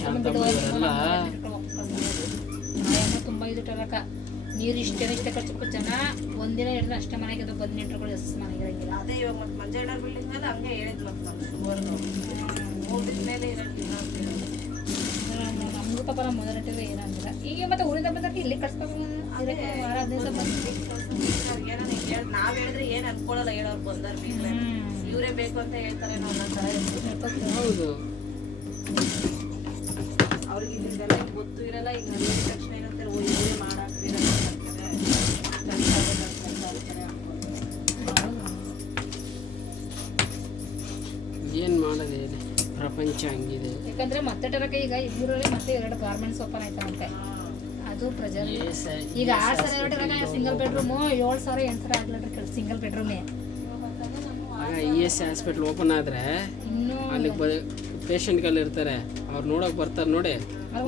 ಶಾಂತಮ್ಮ ಎಲ್ಲ ತುಂಬ ಇದು ಟರಕ ನೀರು ಇಷ್ಟೇ ಖರ್ಚು ಜನ ಒಂದಿನ ಹಿಡಿದ್ರೆ ಅಷ್ಟೇ ಮನೆಗೆ ಅದು ಬಂದು ನೆಂಟರುಗಳು ಎಷ್ಟು ಮನೆಗೆ ಇರಂಗಿಲ್ಲ. ಅದೇ ಇವಾಗ ಮತ್ತೆ ಮಂಜಾಡ ಬಿಲ್ಡಿಂಗ್ ಮೇಲೆ ಹಂಗೆ ಹೇಳಿದ್ ಮತ್ತೆ ನಮ್ಮ ಶುಗರ್ದು 3 ದಿನ ಮೇಲೆ ಇರಂಗಿಲ್ಲ ಅಂತ ಹೇಳಿದ್ರು. ನಮಗೂ ಪಾಪ ನಮ್ಮ ಮೊದಲ ನೆಟ್ಟಿದ್ರೆ ಏನಂದಿಲ್ಲ. ಈಗ ಮತ್ತೆ ಊರಿಂದ ಬಂದಾಗ ಇಲ್ಲಿ ಕಳ್ಸ್ಬೇಕು ವಾರ 15 ದಿವಸ ಬಂದು ನಾವ್ ಹೇಳಿದ್ರೆ ಏನ್ ಅನ್ಕೊಳ್ಳಲ್ಲ ಹೇಳೋರು ಬಂದಾರ ಇವ್ರೇ ಬೇಕು ಅಂತ ಹೇಳ್ತಾರೆ. ಹೌದು ಅವ್ರಿಗೆ ಇದೆಲ್ಲ ಗೊತ್ತು ಇರಲ್ಲ. ಈಗ ಹೇಳಿದ ತಕ್ಷಣ ಏನಂತಾರೆ ಓ ಇವರೇ ಮಾಡಾಕ್ತಿರಲ್ಲ ಏನು ಮಾಡೋದು ಹೇಳಿ, ಪ್ರಪಂಚ ಹಂಗಿದೆ. ಯಾಕಂದ್ರೆ ಮತ್ತೆ ಟರಕ ಈಗ ಊರಲ್ಲಿ ಮತ್ತೆ 2 ಗಾರ್ಮೆಂಟ್ಸ್ ಓಪನ್ ಆಯ್ತಾವಂತೆ. ಅದು ಪ್ರಜರ್ ಈಗ 6,000 ಸಿಂಗಲ್ ಬೆಡ್ರೂಮು 7,000 8,000 ಆಗ್ಲಟ್ರಿ ಸಿಂಗಲ್ ಬೆಡ್ರೂಮೇ. ಆಗ ESI ಹಾಸ್ಪಿಟ್ಲ್ ಓಪನ್ ಆದರೆ ಇನ್ನೂ ಅಲ್ಲಿ ಪೇಷಂಟ್ಗಳು ಇರ್ತಾರೆ, ಅವ್ರು ನೋಡೋಕೆ ಬರ್ತಾರೆ ನೋಡಿ,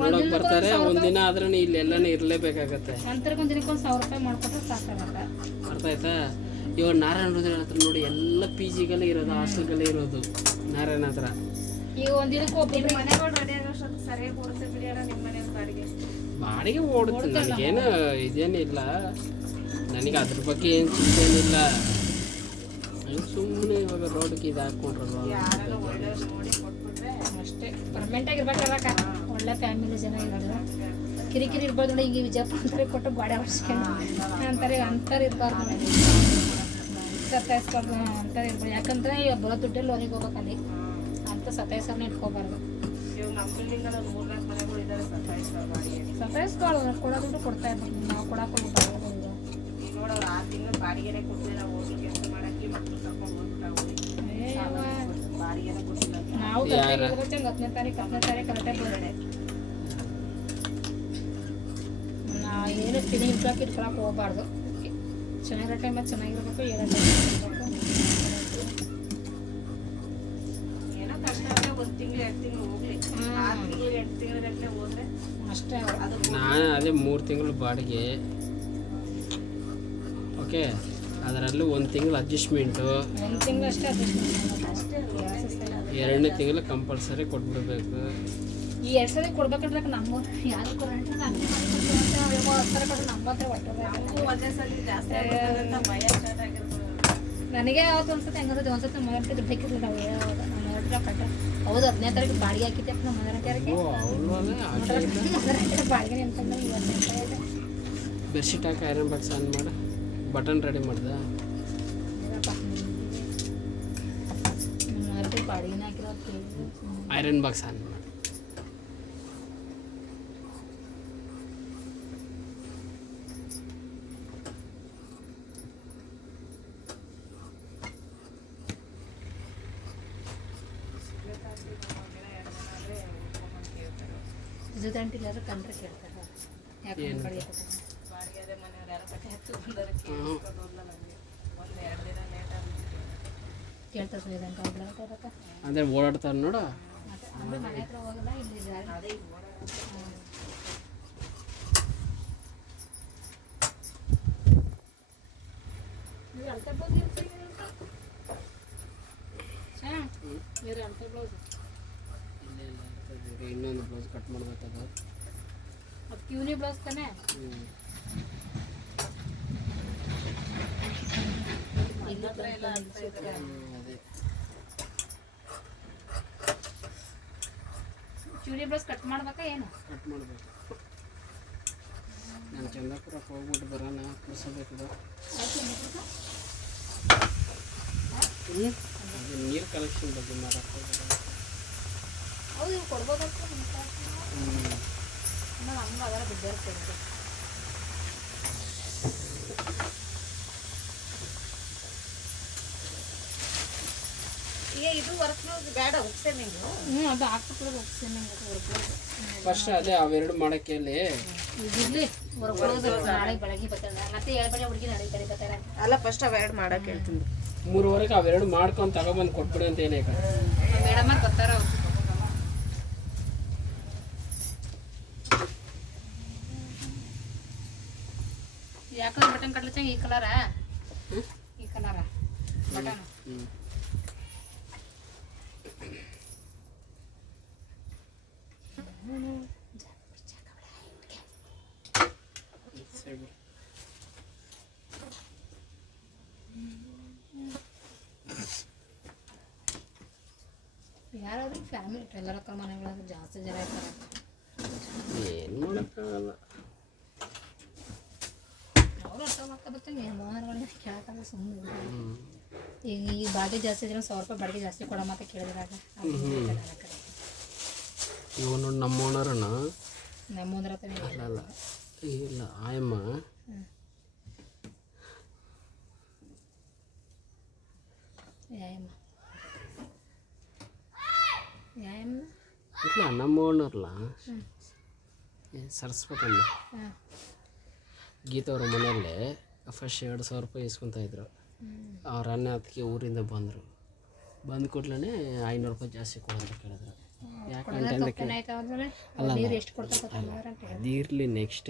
ನೋಡೋಕೆ ಬರ್ತಾರೆ. ಒಂದಿನ ಆದ್ರೂ ಇಲ್ಲಿ ಎಲ್ಲನೂ ಇರಲೇಬೇಕಾಗತ್ತೆ. ಅಂತರ್ಗೊಂದು ದಿನಕ್ಕೆ 1,000 ರೂಪಾಯಿ ಮಾಡ್ಕೊಟ್ರೆ ಸಾಕಾಗತ್ತೆ. ಅರ್ಥ ಆಯ್ತಾ? ಇವಾಗ ನಾರಾಯಣ ಹೃದಯ ಹತ್ರ ನೋಡಿ ಎಲ್ಲ PGಗಳೇ ಇರೋದು, ಹಾಸ್ಟೆಲ್ಗಳೇ ಇರೋದು ನಾರಾಯಣ ಹತ್ರ. ಈಗ ಒಂದು ದಿನಕ್ಕೆ ಒಬ್ಬರು ಮನೆಗಳು ರೆಡಿ ಆಗೋಷ್ಟು ಸರಿಯಾಗಿ ಕೊಡ್ತೀವಿ ಬಿಡಿಯೋಣ. ನಿಮ್ಮ ಮನೆ ಬಾಡಿಗೆ ಬಾಡಿಗೆ ಓಡುತ್ತೆ, ನನಗೇನು ಇದೇನಿಲ್ಲ, ನನಗೆ ಅದ್ರ ಬಗ್ಗೆ ಏನು ಚಿಂತೆ ಏನಿಲ್ಲ. ಸುಮ್ಮನೆ ಇವಾಗ ರೋಡ್ಗೆ ಇದು ಹಾಕ್ಕೊಂಡ್ರಲ್ವ, ಯಾರು ಒಳ್ಳೆಯವ್ರು ನೋಡಿ ಕೊಟ್ಬಿಟ್ರೆ ಅಷ್ಟೇ ಪರ್ಮನೆಂಟ್ ಆಗಿರ್ಬೇಕಲ್ಲಕ್ಕ. ಒಳ್ಳೆ ಫ್ಯಾಮಿಲಿ ಜನ ಇರೋದು, ಕಿರಿಕಿರಿ ಇರ್ಬಾರ್ದು ನೋಡಿ. ಈಗ ವಿಜಯಪುರ ಅಂತಾರೆ ಕೊಟ್ಟು ಗಾಡಿ ಹೊಡ್ಸ್ಕೊಂಡು ಅಂತಾರೆ ಇರಬಾರ್ದು, ಸತ್ತಾಯಿಸ್ಬಾರ್ದು ಅಂತಾರೆ ಇರ್ಬೋದು. ಯಾಕಂದ್ರೆ ಇವಾಗ ಬರೋ ದುಡ್ಡಲ್ಲಿ ಲೋನಿಗೆ ಹೋಗ್ಬೇಕಲ್ಲಿ ಅಂತ ಯಾವತ್ತೂ ಸತಾಯಿಸೋರ್ನ ಇಟ್ಕೋಬಾರ್ದು. ಇವಾಗ ನಮ್ಮ ಬಿಲ್ಡಿಂಗಲ್ಲಿ ಒಂದು 3-4 ಮನೆಗಳು ಇದ್ದಾರೆ ಸತಾಯಿಸ್ತಾರೆ ಬಾಡಿಗೆ. ಸತಾಯಿಸ್ಕೊಳ್ಳೋದು ಕೊಡೋದು ಕೊಡ್ತಾ ಇರ್ಬೇಕು, ನಾವು ಕೊಡೋಕೆ ಈಗ ನೋಡೋರು 6 ತಿಂಗಳು ಬಾಡಿಗೆನೇ ಕೊಡ್ತೀವಿ ನಾವು ಹೋಗಿ ಕೆಲಸ ಮಾಡಕ್ಕೆ ಮಕ್ಕಳು ಕರ್ಕೊಂಡು ಬಂದ್ಬಿಟ್ಟು ಬಾಡಿಗೆನೇ ಕೊಡ್ತೀವಿ. ನಾವು 10ನೇ ತಾರೀಕು ಕರೆಕ್ಟಾಗಿ ಬರೋಣ. ನಾವು ಏನು ತಿಳಿ ಇಟ್ಕೊಳಕ್ಕೆ ಹೋಗ್ಬಾರ್ದು. ಚೆನ್ನಾಗಿರೋ ಟೈಮಲ್ಲಿ ಚೆನ್ನಾಗಿರ್ಬೇಕು, ಏನೋ ಏನೋ ಕಷ್ಟ ಆದರೆ 1 ತಿಂಗಳು 2 ತಿಂಗಳು ಹೋಗ್ಲಿ, 6 ತಿಂಗಳು 8 ತಿಂಗಳ ಹೋದ್ರೆ ಅಷ್ಟೇ. ಅದು ನಾನು ಅದೇ 3 ತಿಂಗಳು ಬಾಡಿಗೆ, ಓಕೆ, ಅದರಲ್ಲೂ 1 ತಿಂಗಳು ಅಡ್ಜಸ್ಟ್ಮೆಂಟು, 1 ತಿಂಗಳು ಅಷ್ಟೇ ಅಷ್ಟೇ 2ನೇ ತಿಂಗಳು ಕಂಪಲ್ಸರಿ ಕೊಟ್ಬಿಡ್ಬೇಕು. ಈ 2 ಸಲ ಕೊಡ್ಬೇಕಂದ್ರೆ ನಮ್ಮ ಯಾರು ಕೊಡಂಟ ನಮ್ಮ ಹತ್ರ ನಮಗೂ ಒಂದೇ ಸಲ ಜಾಸ್ತಿ ಆಗುತ್ತೆ ಅಂತ ಭಯ ಸ್ಟಾರ್ಟ್ ಆಗಿರ್ಬೋದು. ನನಗೆ ಯಾವತ್ತು ಒಂದ್ಸತಿ ಹೆಂಗಂದ್ರೆ ಒಂದ್ಸತಿ ಮನೆಯವ್ರಿಗೆ ದುಡ್ಡು ಬೇಕಿದ್ರು ನಾವು ನಮ್ಮ ಮನೆಯವ್ರ ಕಟ್ಟ ಹೌದು 15ನೇ ತಾರೀಕು ಬಾಡಿಗೆ ಹಾಕಿದ್ದೆ ನಮ್ಮ ಮನೆಯವ್ರಿಗೆ. ಬಾಡಿಗೆ ನೆನ್ಕೊಂಡು ಇವತ್ತು bedsheet hockey iron box on ಮಾಡು, ಬಟನ್ ರೆಡಿ ಮಾಡ್ದೆ. ಬಾಡಿಗೆನ ಹಾಕಿರೋ ಐರನ್ ಬಾಕ್ಸ್ ಆನ್ ಮಾಡು. ಜೊತೆಂಟಿಲ್ಲಾದ್ರೂ ಕಂಡ್ರೆ ಕೇಳ್ತಾರೆ ಯಾಕೆ ಬಾಡಿಗೆ ಕೊಟ್ಟರು ಬಾಡಿಗೆ ಅದೇ ಮನೆಯವ್ರು ಯಾರೋ ಕಟ್ಟೆ ಹತ್ತು ಬಂದರೆ ಕೇಳಿಸ್ಕೊಂಡೋದ್ಲ ನನಗೆ 1-2 ದಿನ ಲೇಟ್ ಆಗುತ್ತೆ ಕೇಳ್ತಾರೆ ಸುಧಾಂಕ ಹೋಗ್ಲಾಕ ಅಂದರೆ ಓಡಾಡ್ತಾರೆ ನೋಡು. ಅಂದ್ರೆ ಮನೆ ಹತ್ರ ಹೋಗಲ್ಲ ಇಲ್ಲಿ ಅದೇ ಅಳತೆ ಬ್ಲೌಸ್ ಬೇರೆ ಅಳತೆ ಬ್ಲೌಸ್ ಇನ್ನೊಂದು ಬ್ಲೌಸ್ ಕಟ್ ಮಾಡ್ಬೇಕದು. ಅದು ಕ್ಯೂನಿ ಬ್ಲೌಸ್ ತಾನೆ. ಅದೇ ಕ್ಯೂನಿ ಬ್ಲೌಸ್ ಕಟ್ ಮಾಡ್ಬೇಕಾ ಏನು? ಕಟ್ ಮಾಡಬೇಕು. ನಾನು ಚಂದಾಪುರಕ್ಕೆ ಹೋಗ್ಬಿಟ್ಟು ಬರೋಣ, ಕುಡಿಸೋಬೇಕದು. ಅದು ನೀರು ಕಲೆಕ್ಷನ್ ಬಗ್ಗೆ ಮಾಡೋಕ್ಕೆ ಹೌದು ಇವು ಕೊಡ್ಬೋದಕ್ಕೆ ಹಂಗೆ ಅದರ ಬಿದ್ದಿರ್ತದೆ. ಈಗ ಇದು ವರ್ಕ್ ಬೇಡ ಹೋಗ್ತೇನೆ ನೀವು. ಅದು ಹಾಕ್ಬಿಟ್ಟು ಹೋಗ್ತೀನಿ ಫಸ್ಟ್ ಅದೇ ಅವೆರಡು ಮಾಡೋಕ್ಕೆ ಅಲ್ಲಿ ಇದಿರ್ಲಿ ಹೊರಗೆ ನಾಳೆ ಬೆಳಗ್ಗೆ ಬರ್ತಾರೆ ಮತ್ತೆ 7 ಬಜೆ ಹುಡುಗಿ ನಾಳೆ ಕಡೆ ಬರ್ತಾರೆ. ಅಲ್ಲ ಫಸ್ಟ್ ಅವೆರಡು ಮಾಡಕ್ಕೆ ಹೇಳ್ತೀನಿ. 3:15ಕ್ಕೆ ಅವೆರಡು ಮಾಡ್ಕೊಂಡು ತಗೊಬಂದು ಕೊಟ್ಬಿಡಿ ಅಂತ ಏನೇ ಮೇಡಮ್ ಅವ್ರು ಬರ್ತಾರ. ಯಾಕಂದ್ರೆ ಬಟನ್ ಕಟ್ಲಚ್ಚಂಗ ಈ ಕಲರಾ ಬಟನ್ ಯಾರಾದ್ರೂ ಫ್ಯಾಮಿಲಿ ಎಲ್ಲರ ಮನೆಗಳಾಗ ಜಾಸ್ತಿ ಜನ ಇರ್ತಾರೆ. ಏನು ಮಾಡೋಕ್ಕಾಗಲ್ಲ. ಅವ್ರು ಅರ್ಥ ಮಾಡ್ಕೊಬರ್ತೀನಿ ಮಾರುಗಳನ್ನ ಕೇಳಕ್ಕಾಗ ಸುಮ್ಮನೆ. ಈಗ ಬಾಡಿಗೆ ಜಾಸ್ತಿ ಇದ್ರೆ 1,000 ರೂಪಾಯಿ ಬಾಡಿಗೆ ಜಾಸ್ತಿ ಕೊಡೋ ಮಾತ್ರ ಕೇಳಿದ್ರಾಗ ಇವ ನೋಡಿ ನಮ್ಮ ಓನರಣ್ಣ ನಮ್ಮಂದ್ರ ಅಲ್ಲ ಇಲ್ಲ ಆಯಮ್ಮ ಇಲ್ಲ ನಮ್ಮ ಓನರ್ಲ ಸರಸ್ವತಮ್ಮ ಗೀತವ್ರ ಮನೆಯಲ್ಲೇ ಫಸ್ಟ್ 2,000 ರೂಪಾಯಿ ಇಸ್ಕೊತಾಯಿದ್ರು. ಅವ್ರ ಅಣ್ಣ ಅದಕ್ಕೆ ಊರಿಂದ ಬಂದರು. ಬಂದ ಕೂಡಲೇ 500 ರೂಪಾಯಿ ಜಾಸ್ತಿ ಕೊಡಂತ ಕೇಳಿದ್ರು. ಯಾಕಂತ ಅಲ್ಲ ಅದಿರಲಿ ನೆಕ್ಸ್ಟ್